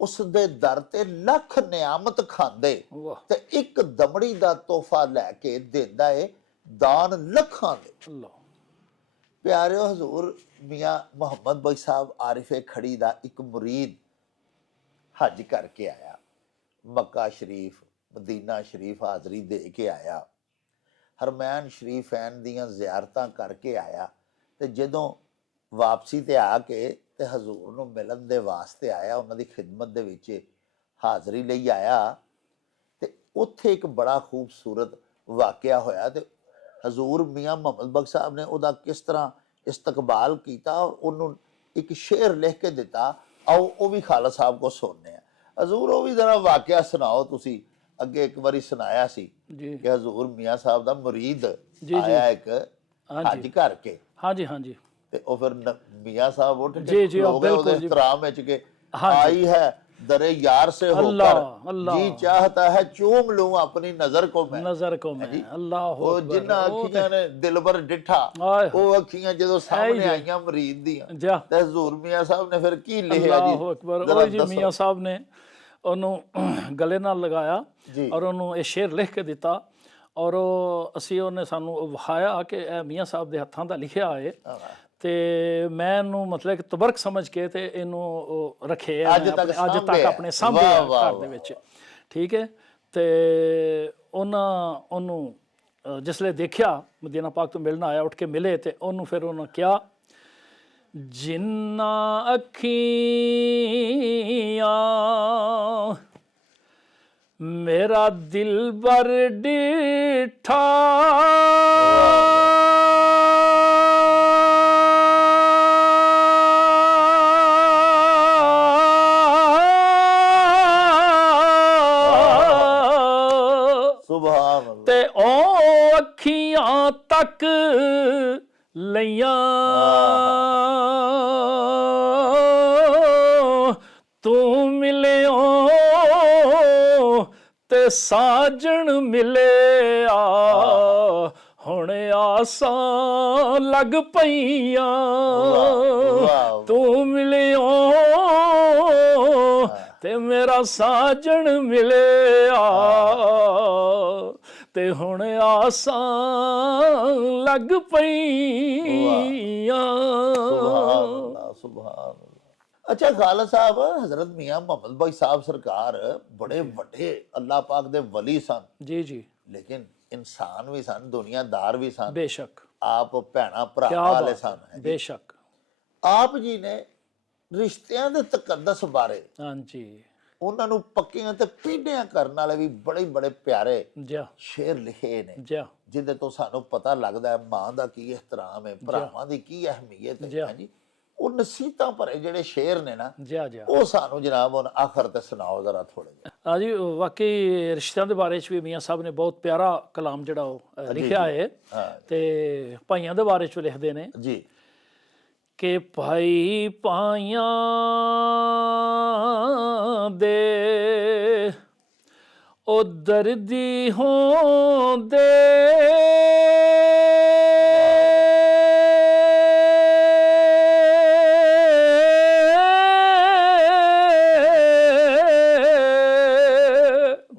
ਉਸ ਦੇ ਦਰ ਤੇ ਲੱਖ ਨਿਆਮਤ ਖਾਂਦੇ ਵਾਹ ਤੇ ਇੱਕ ਦਮੜੀ ਦਾ ਤੋਹਫਾ ਲੈ ਕੇ ਦਿੰਦਾ ਏ ਦਾਨ ਲੱਖਾਂ ਦੇ। ਅੱਲਾ। ਪਿਆਰਿਓ, ਹਜ਼ੂਰ ਮੀਆਂ ਮੁਹੰਮਦ ਬਖਸ਼ ਸਾਹਿਬ ਆਰਿਫੇ ਖੜੀ ਦਾ ਇੱਕ ਮੁਰੀਦ ਹੱਜ ਕਰਕੇ ਆਇਆ, ਮੱਕਾ ਸ਼ਰੀਫ ਮਦੀਨਾ ਸ਼ਰੀਫ ਹਾਜ਼ਰੀ ਦੇ ਕੇ ਆਇਆ, ਹਰਮੈਨ ਸ਼ਰੀਫੈਨ ਦੀਆਂ ਜ਼ਿਆਰਤਾਂ ਕਰਕੇ ਆਇਆ। ਤੇ ਜਦੋਂ ਵਾਪਸੀ ਤੇ ਆ ਕੇ ਤੇ ਹਜ਼ੂਰ ਨੂੰ ਮਿਲਣ ਦੇ ਵਾਸਤੇ ਆਇਆ, ਉਹਨਾਂ ਦੀ ਖਿਦਮਤ ਦੇ ਵਿੱਚ ਹਾਜ਼ਰੀ ਲਈ ਆਇਆ, ਤੇ ਉੱਥੇ ਇੱਕ ਬੜਾ ਖੂਬਸੂਰਤ ਵਾਕਿਆ ਹੋਇਆ। ਤੇ ਹਜ਼ੂਰ ਮੀਆਂ ਮੁਹੰਮਦ ਬਖਸ਼ ਸਾਹਿਬ ਨੇ ਉਹਦਾ ਕਿਸ ਤਰ੍ਹਾਂ ਇਸਤਕਬਾਲ ਕੀਤਾ ਔਰ ਉਹਨੂੰ ਇੱਕ ਸ਼ੇਰ ਲਿਖ ਕੇ ਦਿੱਤਾ। ਆਓ ਉਹ ਵੀ ਖਾਲਦ ਸਾਹਿਬ ਕੋ ਸੁਣਨੇ ਆ। ਹਜ਼ੂਰ ਉਹ ਵੀ ਜ਼ਰਾ ਵਾਕਿਆ ਸੁਣਾਓ। ਤੁਸੀਂ ਅੱਗੇ ਇੱਕ ਵਾਰੀ ਸੁਣਾਇਆ ਸੀ ਜੀ ਕਿ ਹਜ਼ੂਰ ਮੀਆਂ ਸਾਹਿਬ ਦਾ ਮੁਰੀਦ ਜੀ। ਆਇਆ ਇੱਕ ਹਾਂਜੀ। ਹੱਜ ਕਰਕੇ, ਹਾਂਜੀ ਹਾਂਜੀ ਤੇ ਉਹ ਫਿਰ ਮੀਆਂ ਸਾਹਿਬ ਉੱਠ ਜੀ, ਕੇ ਜੀ, ਖਲੋ ਗਏ ਉਹਦੇ ਬਿਲਕੁਲ ਜੀ। ਇhtਰਾਮ ਵਿੱਚ ਕਿ ਹਾਂਜੀ। ਆਈ ਹੈ दरे यार से अल्लाह, होकर अल्लाह। जी चाहता है चूम लूं अपनी नजर को मैं। नजर को मैं जी। अल्लाह ਉਹ ਜਿਨ੍ਹਾਂ ਅੱਖੀਆਂ ਨੇ ਦਿਲਬਰ ਡਿਠਾ, ਆਏ ਉਹ ਅੱਖੀਆਂ ਜਦੋਂ ਸਾਹਮਣੇ ਜੀ। ਆਈਆਂ ਮਰੀਦ ਦੀਆਂ, ਜਾ ਤੇ ਹਜ਼ੂਰ ਮੀਆਂ ਸਾਹਿਬ ਨੇ ਫਿਰ ਕੀ ਲਿਖਿਆ ਜੀ? ਅੱਲਾਹੁ ਅਕਬਰ। ਜ਼ਰਾ ਉਹ ਜੀ ਦੱਸੋ। ਮੀਆਂ ਸਾਹਿਬ ਨੇ ਉਹਨੂੰ ਗਲੇ ਨਾਲ ਲਗਾਇਆ ਜੀ। ਔਰ ਉਹਨੂੰ ਇਹ ਸ਼ੇਰ ਲਿਖ ਕੇ ਦਿੱਤਾ ਔਰ ਅਸੀਂ ਉਹਨੇ ਸਾਨੂੰ ਵਿਖਾਇਆ ਕਿ ਇਹ ਮੀਆਂ ਸਾਹਿਬ ਦੇ ਹੱਥਾਂ ਦਾ ਲਿਖਿਆ ਹੈ। ਤੇ ਮੈਂ ਇਹਨੂੰ ਮਤਲਬ ਕਿ ਤਬਰਕ ਸਮਝ ਕੇ ਤੇ ਇਹਨੂੰ ਉਹ ਰੱਖੇ ਅੱਜ ਤੱਕ ਆਪਣੇ ਸਾਂਭੇ ਘਰ ਦੇ ਵਿੱਚ। ਠੀਕ ਹੈ। ਤੇ ਉਹਨੂੰ ਜਿਸਲੇ ਦੇਖਿਆ ਮਦੀਨਾ ਪਾਕ ਤੋਂ ਮਿਲਣ ਆਇਆ, ਉੱਠ ਕੇ ਮਿਲੇ ਤੇ ਉਹਨੂੰ ਫਿਰ ਉਹਨਾਂ ਕਿਹਾ ਜਿੰਨਾ ਅੱਖੀਆਂ ਮੇਰਾ ਦਿਲਬਰ ਡਿਠਾ ਤੇ ਉਹ ਅੱਖੀਆਂ ਤੱਕ ਲਈਆਂ ਤੂੰ ਮਿਲਿਓ ਤੇ ਸਾਜਣ ਮਿਲਿਆ ਹੁਣ ਆਸਾਂ ਲੱਗ ਪਈਆਂ ਤੂੰ ਮਿਲਿਓ ਤੇ ਮੇਰਾ ਸਾਜਣ ਮਿਲਿਆ ਤੇ ਹੁਣ ਆਸਾਂ ਲੱਗ ਪਈਆਂ। ਸੁਭਾਨ ਅੱਲਾਹ। ਅੱਛਾ ਖਾਲਦ ਸਾਹਿਬ, ਹਜ਼ਰਤ ਮੀਆਂ ਮੁਹੰਮਦ ਬਖਸ਼ ਸਾਹਿਬ ਸਰਕਾਰ ਬੜੇ ਵੱਡੇ ਅੱਲਾਹ ਪਾਕ ਦੇ ਵਲੀ ਸਨ। ਜੀ ਜੀ। ਲੇਕਿਨ ਇਨਸਾਨ ਵੀ ਸਨ, ਦੁਨੀਆਦਾਰ ਵੀ ਸਨ, ਬੇਸ਼ੱਕ ਆਪ ਭੈਣਾ ਭਰਾ ਵਾਲੇ ਸਨ। ਬੇਸ਼ੱਕ। ਆਪ ਜੀ ਨੇ ਰਿਸ਼ਤਿਆਂ ਦੇ ਤਕੱਦਸ ਬਾਰੇ, ਹਾਂਜੀ, ਉਹਨਾਂ ਨੂੰ ਪੱਕੀਆਂ ਤੇ ਪੀੜ੍ਹੀਆਂ ਕਰਨ ਵਾਲੇ ਵੀ ਬੜੇ ਬੜੇ ਪਿਆਰੇ ਜਾ ਸ਼ੇਰ ਲਿਖੇ ਨੇ, ਜਾ ਜਿਹਦੇ ਤੋਂ ਸਾਨੂੰ ਪਤਾ ਲੱਗਦਾ ਹੈ ਮਾਂ ਦਾ ਕੀ ਇਹਤਰਾਮ ਹੈ, ਭਰਾਵਾਂ ਦੀ ਕੀ ਅਹਿਮੀਅਤ ਹੈ। ਹਾਂਜੀ, ਉਹ ਨਸੀਹਤਾਂ ਭਰੇ ਜਿਹੜੇ ਸ਼ੇਰ ਨੇ ਨਾ, ਜਾ ਜਾ ਉਹ ਸਾਨੂੰ ਜਨਾਬ ਹੁਣ ਆਖਰ ਤੇ ਸੁਣਾਓ ਜ਼ਰਾ ਥੋੜੇ ਜਿਹਾ। ਹਾਂਜੀ, ਵਾਕਈ ਰਿਸ਼ਤਿਆਂ ਦੇ ਬਾਰੇ ਚ ਵੀ ਮੀਆਂ ਸਾਹਿਬ ਨੇ ਬਹੁਤ ਪਿਆਰਾ ਕਲਾਮ ਜਿਹੜਾ ਉਹ ਲਿਖਿਆ ਹੈ। ਤੇ ਭਾਈਆਂ ਦੇ ਬਾਰੇ ਚ ਲਿਖਦੇ ਨੇ ਜੀ ਕਿ ਭਾਈ ਪਾਈਆਂ ਦੇ ਉਹ ਦਰਦੀ ਹੋਂਦੇ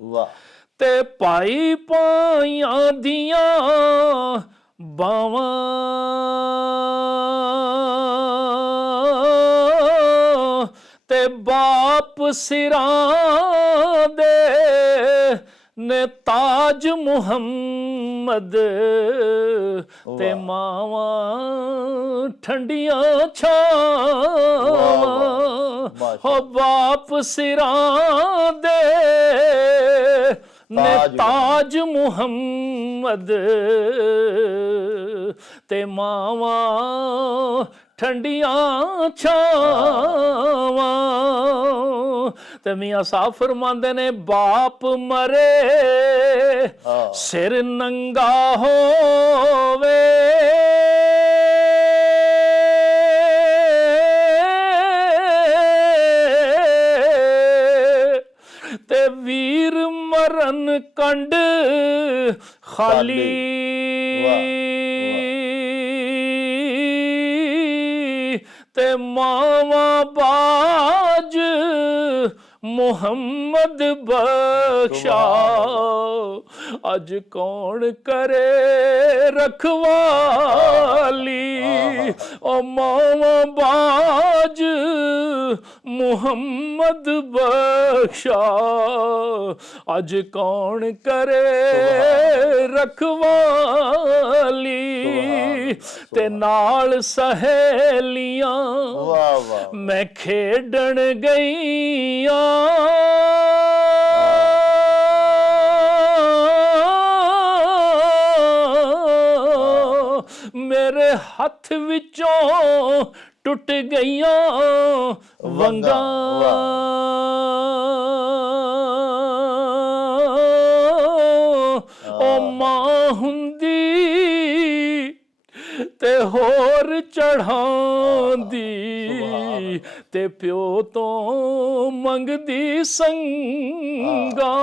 ਵਾਹ। ਤੇ ਭਾਈ ਪਾਈਆਂ ਦੀਆਂ ਬਾਵਾਂ ਤੇ ਬਾਪ ਸਿਰਾਂ ਦੇ ਨੇ ਨੇ ਤਾਜ ਮੁਹੰਮਦ ਤੇ ਮਾਵਾਂ ਠੰਡੀਆਂ ਛਾਵਾਂ ਹੋ ਬਾਪ ਸਿਰਾਂ ਦੇ ਨੇ ਤਾਜ ਮੁਹੰਮਦ ਤੇ ਮਾਵਾਂ ਠੰਡੀਆਂ ਛਾਵਾਂ। ਤੇ ਮੀਆਂ ਸਾਹਿਬ ਫਰਮਾਉਂਦੇ ਨੇ ਬਾਪ ਮਰੇ ਸਿਰ ਨੰਗਾ ਹੋਵੇ ਤੇ ਵੀਰ ਮਰਨ ਕੰਡ ਖਾਲੀ ਤੇ ਮਾਵਾਂ ਬਾਜ ਮੁਹੰਮਦ ਬਖਸ਼ਾ ਅੱਜ ਕੌਣ ਕਰੇ ਰਖਵਾਲੀ ਓ ਮਾਵਾਂ ਬਾਜ ਮੁਹੰਮਦ ਬਖਸ਼ਾ ਅੱਜ ਕੌਣ ਕਰੇ ਰਖਵਾਲੀ ਤੇ ਨਾਲ ਸਹੇਲੀਆਂ ਮੈਂ ਖੇਡਣ ਗਈਆਂ ਮੇਰੇ ਹੱਥ ਵਿੱਚੋਂ ਟੁੱਟ ਗਈਆਂ ਵੰਗਾਂ ਓ ਮਾਂ ਹੁੰਦੀ ਤੇ ਹੋਰ ਚੜ੍ਹਾਉਂਦੀ ਤੇ ਪਿਓ ਤੋਂ ਮੰਗਦੀ ਸੰਗਾ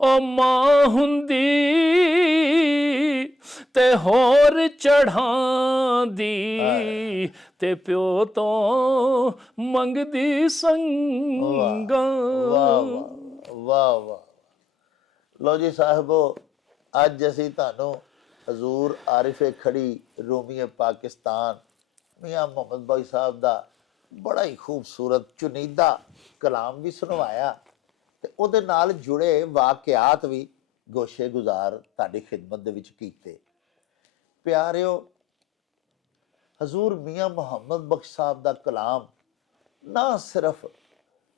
ਓ ਮਾਂ ਹੁੰਦੀ ਤੇ ਹੋਰ ਚੜ੍ਹਾਉਂਦੀ ਤੇ ਪਿਓ ਤੋਂ ਮੰਗਦੀ ਸੰਗਾ। ਵਾਹ ਵਾਹ। ਲੋ ਜੀ ਸਾਹਿਬੋ, ਅੱਜ ਅਸੀਂ ਤੁਹਾਨੂੰ ਹਜ਼ੂਰ ਆਰਿਫ ਖੜੀ ਰੂਮੀ ਪਾਕਿਸਤਾਨ ਮੀਆਂ ਮੁਹੰਮਦ ਬਾਈ ਸਾਹਿਬ ਦਾ ਬੜਾ ਹੀ ਖੂਬਸੂਰਤ ਚੁਨੀਦਾ ਕਲਾਮ ਵੀ ਸੁਣਵਾਇਆ ਤੇ ਉਹਦੇ ਨਾਲ ਜੁੜੇ ਵਾਕਿਆਤ ਵੀ ਗੋਸ਼ੇ ਗੁਜ਼ਾਰ ਤੁਹਾਡੀ ਖਿਦਮਤ ਦੇ ਵਿੱਚ ਕੀਤੇ। ਪਿਆਰਿਓ, ਹਜ਼ੂਰ ਮੀਆਂ ਮੁਹੰਮਦ ਬਖਸ਼ ਸਾਹਿਬ ਦਾ ਕਲਾਮ ਨਾ ਸਿਰਫ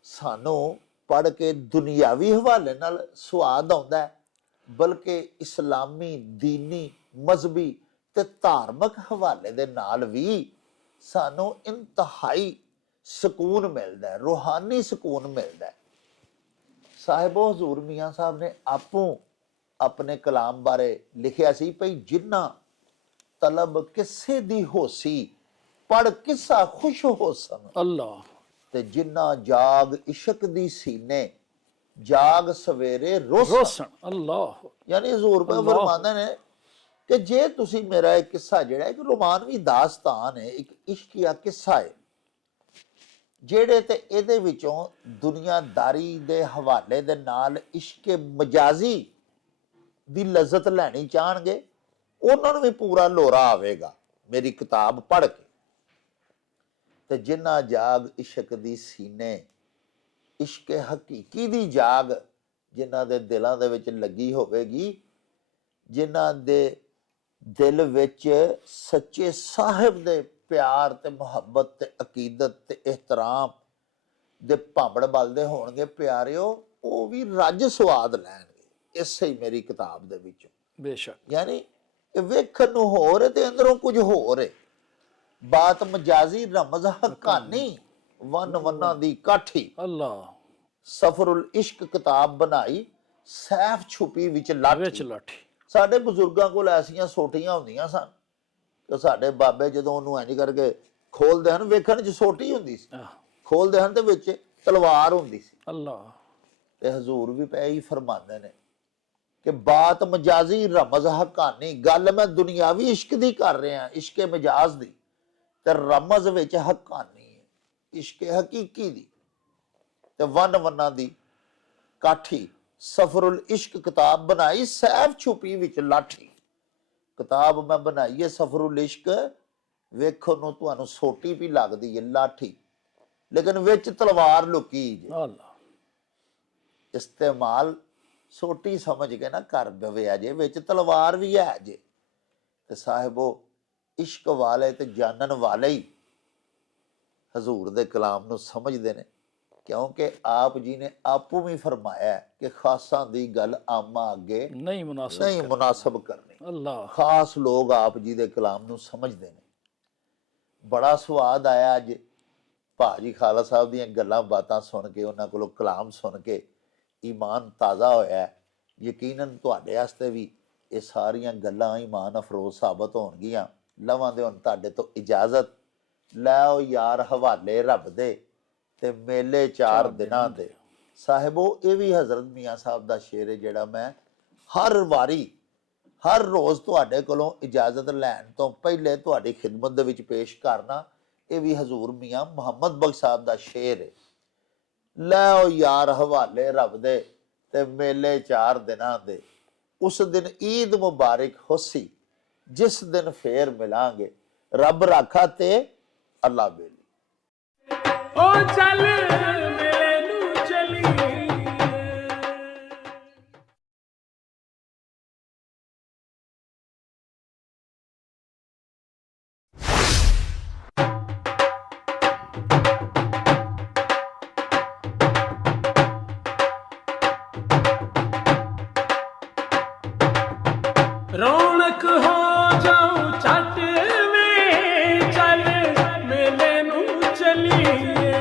ਸਾਨੂੰ ਪੜ੍ਹ ਕੇ ਦੁਨਿਆਵੀ ਹਵਾਲੇ ਨਾਲ ਸੁਆਦ ਆਉਂਦਾ ਹੈ, ਬਲਕਿ ਇਸਲਾਮੀ, ਦੀਨੀ, ਮਜ਼ਹਬੀ ਤੇ ਧਾਰਮਿਕ ਹਵਾਲੇ ਦੇ ਨਾਲ ਵੀ ਸਾਨੂੰ ਇੰਤਹਾਈ ਸਕੂਨ ਮਿਲਦਾ ਹੈ, ਰੂਹਾਨੀ ਸਕੂਨ ਮਿਲਦਾ ਹੈ। ਸਾਹਿਬੋ, ਹਜ਼ੂਰ ਮੀਆਂ ਸਾਹਿਬ ਨੇ ਆਪੋ ਆਪਣੇ ਕਲਾਮ ਬਾਰੇ ਲਿਖਿਆ ਸੀ ਭਈ ਜਿੰਨਾ ਤਲਬ ਕਿਸੇ ਦੀ ਹੋਸੀ ਪੜ ਕਿਸਾ ਖੁਸ਼ ਹੋਸਨ ਅੱਲਾਹ ਤੇ ਜਿੰਨਾ ਜਾਗ ਇਸ਼ਕ ਦੀ ਸੀਨੇ ਜਾਗ ਸਵੇਰੇ ਰੋਸਨ ਅੱਲਾਹ। ਯਾਨੀ ਹਜ਼ੂਰ ਪਾ ਫਰਮਾਉਂਦੇ ਨੇ ਕਿ ਜੇ ਤੁਸੀਂ ਮੇਰਾ ਇੱਕ ਕਿੱਸਾ ਜਿਹੜਾ ਇੱਕ ਰੋਮਾਨਵੀ ਦਾਸਤਾਨ ਹੈ, ਇੱਕ ਇਸ਼ਕੀਆ ਕਿੱਸਾ ਹੈ, ਜਿਹੜੇ ਤੇ ਇਹਦੇ ਵਿੱਚੋਂ ਦੁਨੀਆਦਾਰੀ ਦੇ ਹਵਾਲੇ ਦੇ ਨਾਲ ਇਸ਼ਕੇ ਮਜਾਜ਼ੀ ਦੀ ਲਜ਼ਤ ਲੈਣੀ ਚਾਹਣਗੇ, ਉਹਨਾਂ ਨੂੰ ਵੀ ਪੂਰਾ ਲੋਰਾ ਆਵੇਗਾ ਮੇਰੀ ਕਿਤਾਬ ਪੜ੍ਹ ਕੇ। ਤੇ ਜਿੰਨਾ ਜਾਗ ਇਸ਼ਕ ਦੀ ਸੀਨੇ, ਇਸ਼ਕੇ ਹਕੀਕੀ ਦੀ ਜਾਗ ਜਿਨ੍ਹਾਂ ਦੇ ਦਿਲਾਂ ਦੇ ਵਿੱਚ ਲੱਗੀ ਹੋਵੇਗੀ, ਜਿਨ੍ਹਾਂ ਦੇ ਦਿਲ ਵਿੱਚ ਸੱਚੇ ਸਾਹਿਬ ਦੇ ਪਿਆਰ ਤੇ ਮੁਹੱਬਤ ਤੇ ਅਕੀਦਤ ਤੇ ਇਹਤਰਾਮ ਦੇ ਭਾਂਬੜ ਬਲਦੇ ਹੋਣਗੇ, ਪਿਆਰਿਓ, ਉਹ ਵੀ ਰੱਜ ਸਵਾਦ ਲੈਣਗੇ ਇਸੇ ਹੀ ਮੇਰੀ ਕਿਤਾਬ ਦੇ ਵਿੱਚੋਂ। ਬੇਸ਼ੱਕ। ਯਾਨੀ ਇਹ ਵੇਖਣ ਨੂੰ ਹੋਰ ਹੈ ਤੇ ਅੰਦਰੋਂ ਕੁਝ ਹੋਰ ਹੈ। ਬਾਤ ਮਜਾਜ਼ੀ ਰਮਜ਼ ਹਕਾਨੀ ਵਨ ਵਨਾਂ ਦੀ ਕਾਠੀ ਅੱਲਾਹ। ਸਫਰੁਲ ਇਸ਼ਕ ਕਿਤਾਬ ਬਣਾਈ ਸੈਫ ਛੁਪੀ ਵਿੱਚ ਲਾਠੀ। ਸਾਡੇ ਬਜ਼ੁਰਗਾਂ ਕੋਲ ਐਸੀਆਂ ਸੋਟੀਆਂ ਹੁੰਦੀਆਂ ਸਨ ਕਿ ਸਾਡੇ ਬਾਬੇ ਜਦੋਂ ਉਹਨੂੰ ਇੰਜ ਕਰਕੇ ਖੋਲਦੇ ਹਨ, ਵੇਖਣ 'ਚ ਸੋਟੀ ਹੁੰਦੀ ਸੀ, ਖੋਲਦੇ ਹਨ ਤੇ ਵਿੱਚ ਤਲਵਾਰ ਹੁੰਦੀ ਸੀ। ਅੱਲਾਹ। ਤੇ ਹਜ਼ੂਰ ਵੀ ਪਏ ਹੀ ਫਰਮਾਉਂਦੇ ਨੇ ਕਿ ਬਾਤ ਮਜਾਜ਼ੀ ਰਮਜ਼ ਹਕਾਨੀ, ਗੱਲ ਮੈਂ ਦੁਨਿਆਵੀ ਇਸ਼ਕ ਦੀ ਕਰ ਰਿਹਾ, ਇਸ਼ਕੇ ਮਜਾਜ਼ ਦੀ, ਤੇ ਰਮਜ਼ ਵਿੱਚ ਹਕਾਨੀ ਹੈ, ਇਸ਼ਕੇ ਹਕੀਕੀ ਦੀ। ਤੇ ਵਨ ਵਨਾਂ ਦੀ ਕਾਠੀ ਸਫਰੁਲ ਇਸ਼ਕ ਕਿਤਾਬ ਬਣਾਈ ਸੈਫ ਛੁਪੀ ਵਿੱਚ ਲਾਠੀ। ਕਿਤਾਬ ਮੈਂ ਬਣਾਈ ਹੈ ਸਫਰੁਲ ਇਸ਼ਕ, ਵੇਖੋ ਨੂੰ ਤੁਹਾਨੂੰ ਸੋਟੀ ਵੀ ਲੱਗਦੀ ਹੈ ਲਾਠੀ, ਲੇਕਿਨ ਵਿੱਚ ਤਲਵਾਰ ਲੁਕੀ ਜੇ। ਅੱਲਾਹ। ਇਸਤੇਮਾਲ ਸੋਟੀ ਸਮਝ ਕੇ ਨਾ ਕਰ ਦਵੇ ਜੇ, ਵਿੱਚ ਤਲਵਾਰ ਵੀ ਹੈ ਜੇ। ਤੇ ਸਾਹਿਬੋ ਇਸ਼ਕ ਵਾਲੇ ਤੇ ਜਾਣਨ ਵਾਲੇ ਹੀ ਹਜ਼ੂਰ ਦੇ ਕਲਾਮ ਨੂੰ ਸਮਝਦੇ ਨੇ, ਕਿਉਂਕਿ ਆਪ ਜੀ ਨੇ ਆਪੂ ਵੀ ਫਰਮਾਇਆ ਕਿ ਖਾਸਾਂ ਦੀ ਗੱਲ ਆਮਾਂ ਅੱਗੇ ਨਹੀਂ ਮੁਨਾਸਬ ਨਹੀਂ ਮੁਨਾਸਬ ਕਰਨੀ। ਅੱਲਾਹ ਖਾਸ ਲੋਕ ਆਪ ਜੀ ਦੇ ਕਲਾਮ ਨੂੰ ਸਮਝਦੇ ਨੇ। ਬੜਾ ਸਵਾਦ ਆਇਆ ਅੱਜ ਭਾਜੀ ਖਾਲਸਾ ਸਾਹਿਬ ਦੀਆਂ ਗੱਲਾਂ ਬਾਤਾਂ ਸੁਣ ਕੇ, ਉਹਨਾਂ ਕੋਲੋਂ ਕਲਾਮ ਸੁਣ ਕੇ ਈਮਾਨ ਤਾਜ਼ਾ ਹੋਇਆ। ਯਕੀਨਨ ਤੁਹਾਡੇ ਵਾਸਤੇ ਵੀ ਇਹ ਸਾਰੀਆਂ ਗੱਲਾਂ ਈਮਾਨ ਅਫਰੋਜ਼ ਸਾਬਤ ਹੋਣਗੀਆਂ। ਲਵਾਂਦੇ ਹੁਣ ਤੁਹਾਡੇ ਤੋਂ ਇਜਾਜ਼ਤ। ਲੈ ਯਾਰ ਹਵਾਲੇ ਰੱਬ ਦੇ ਤੇ ਮੇਲੇ 4 ਦਿਨਾਂ ਦੇ। ਸਾਹਿਬੋ ਇਹ ਵੀ ਹਜ਼ਰਤ ਮੀਆਂ ਸਾਹਿਬ ਦਾ ਸ਼ੇਰ ਹੈ ਜਿਹੜਾ ਮੈਂ ਹਰ ਵਾਰੀ ਹਰ ਰੋਜ਼ ਤੁਹਾਡੇ ਕੋਲੋਂ ਇਜਾਜ਼ਤ ਲੈਣ ਤੋਂ ਪਹਿਲੇ ਤੁਹਾਡੀ ਖਿਦਮਤ ਦੇ ਵਿੱਚ ਪੇਸ਼ ਕਰਨਾ। ਇਹ ਵੀ ਹਜ਼ੂਰ ਮੀਆਂ ਮੁਹੰਮਦ ਬਖਸ਼ ਸਾਹਿਬ ਦਾ ਸ਼ੇਰ ਹੈ। ਲੈ ਯਾਰ ਹਵਾਲੇ ਰੱਬ ਦੇ ਤੇ ਮੇਲੇ 4 ਦਿਨਾਂ ਦੇ, ਉਸ ਦਿਨ ਈਦ ਮੁਬਾਰਕ ਹੋਸੀ, ਜਿਸ ਦਿਨ ਫੇਰ ਮਿਲਾਂਗੇ, ਰੱਬ ਰਾਖਾ ਤੇ ਅੱਲਾ ਬੇਲੀ। ओ चल मेले नू चली रौनक हो जाऊं छट में चल मेले नू चलिए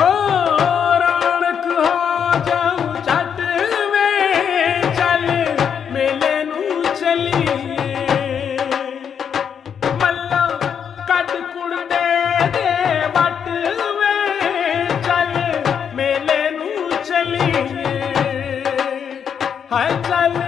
ओ रौनक हो जाऊं छट में चल मेले नू चलिए मल्ला कट कुड़ दे वट में चल मेले नू चलिए हाय चल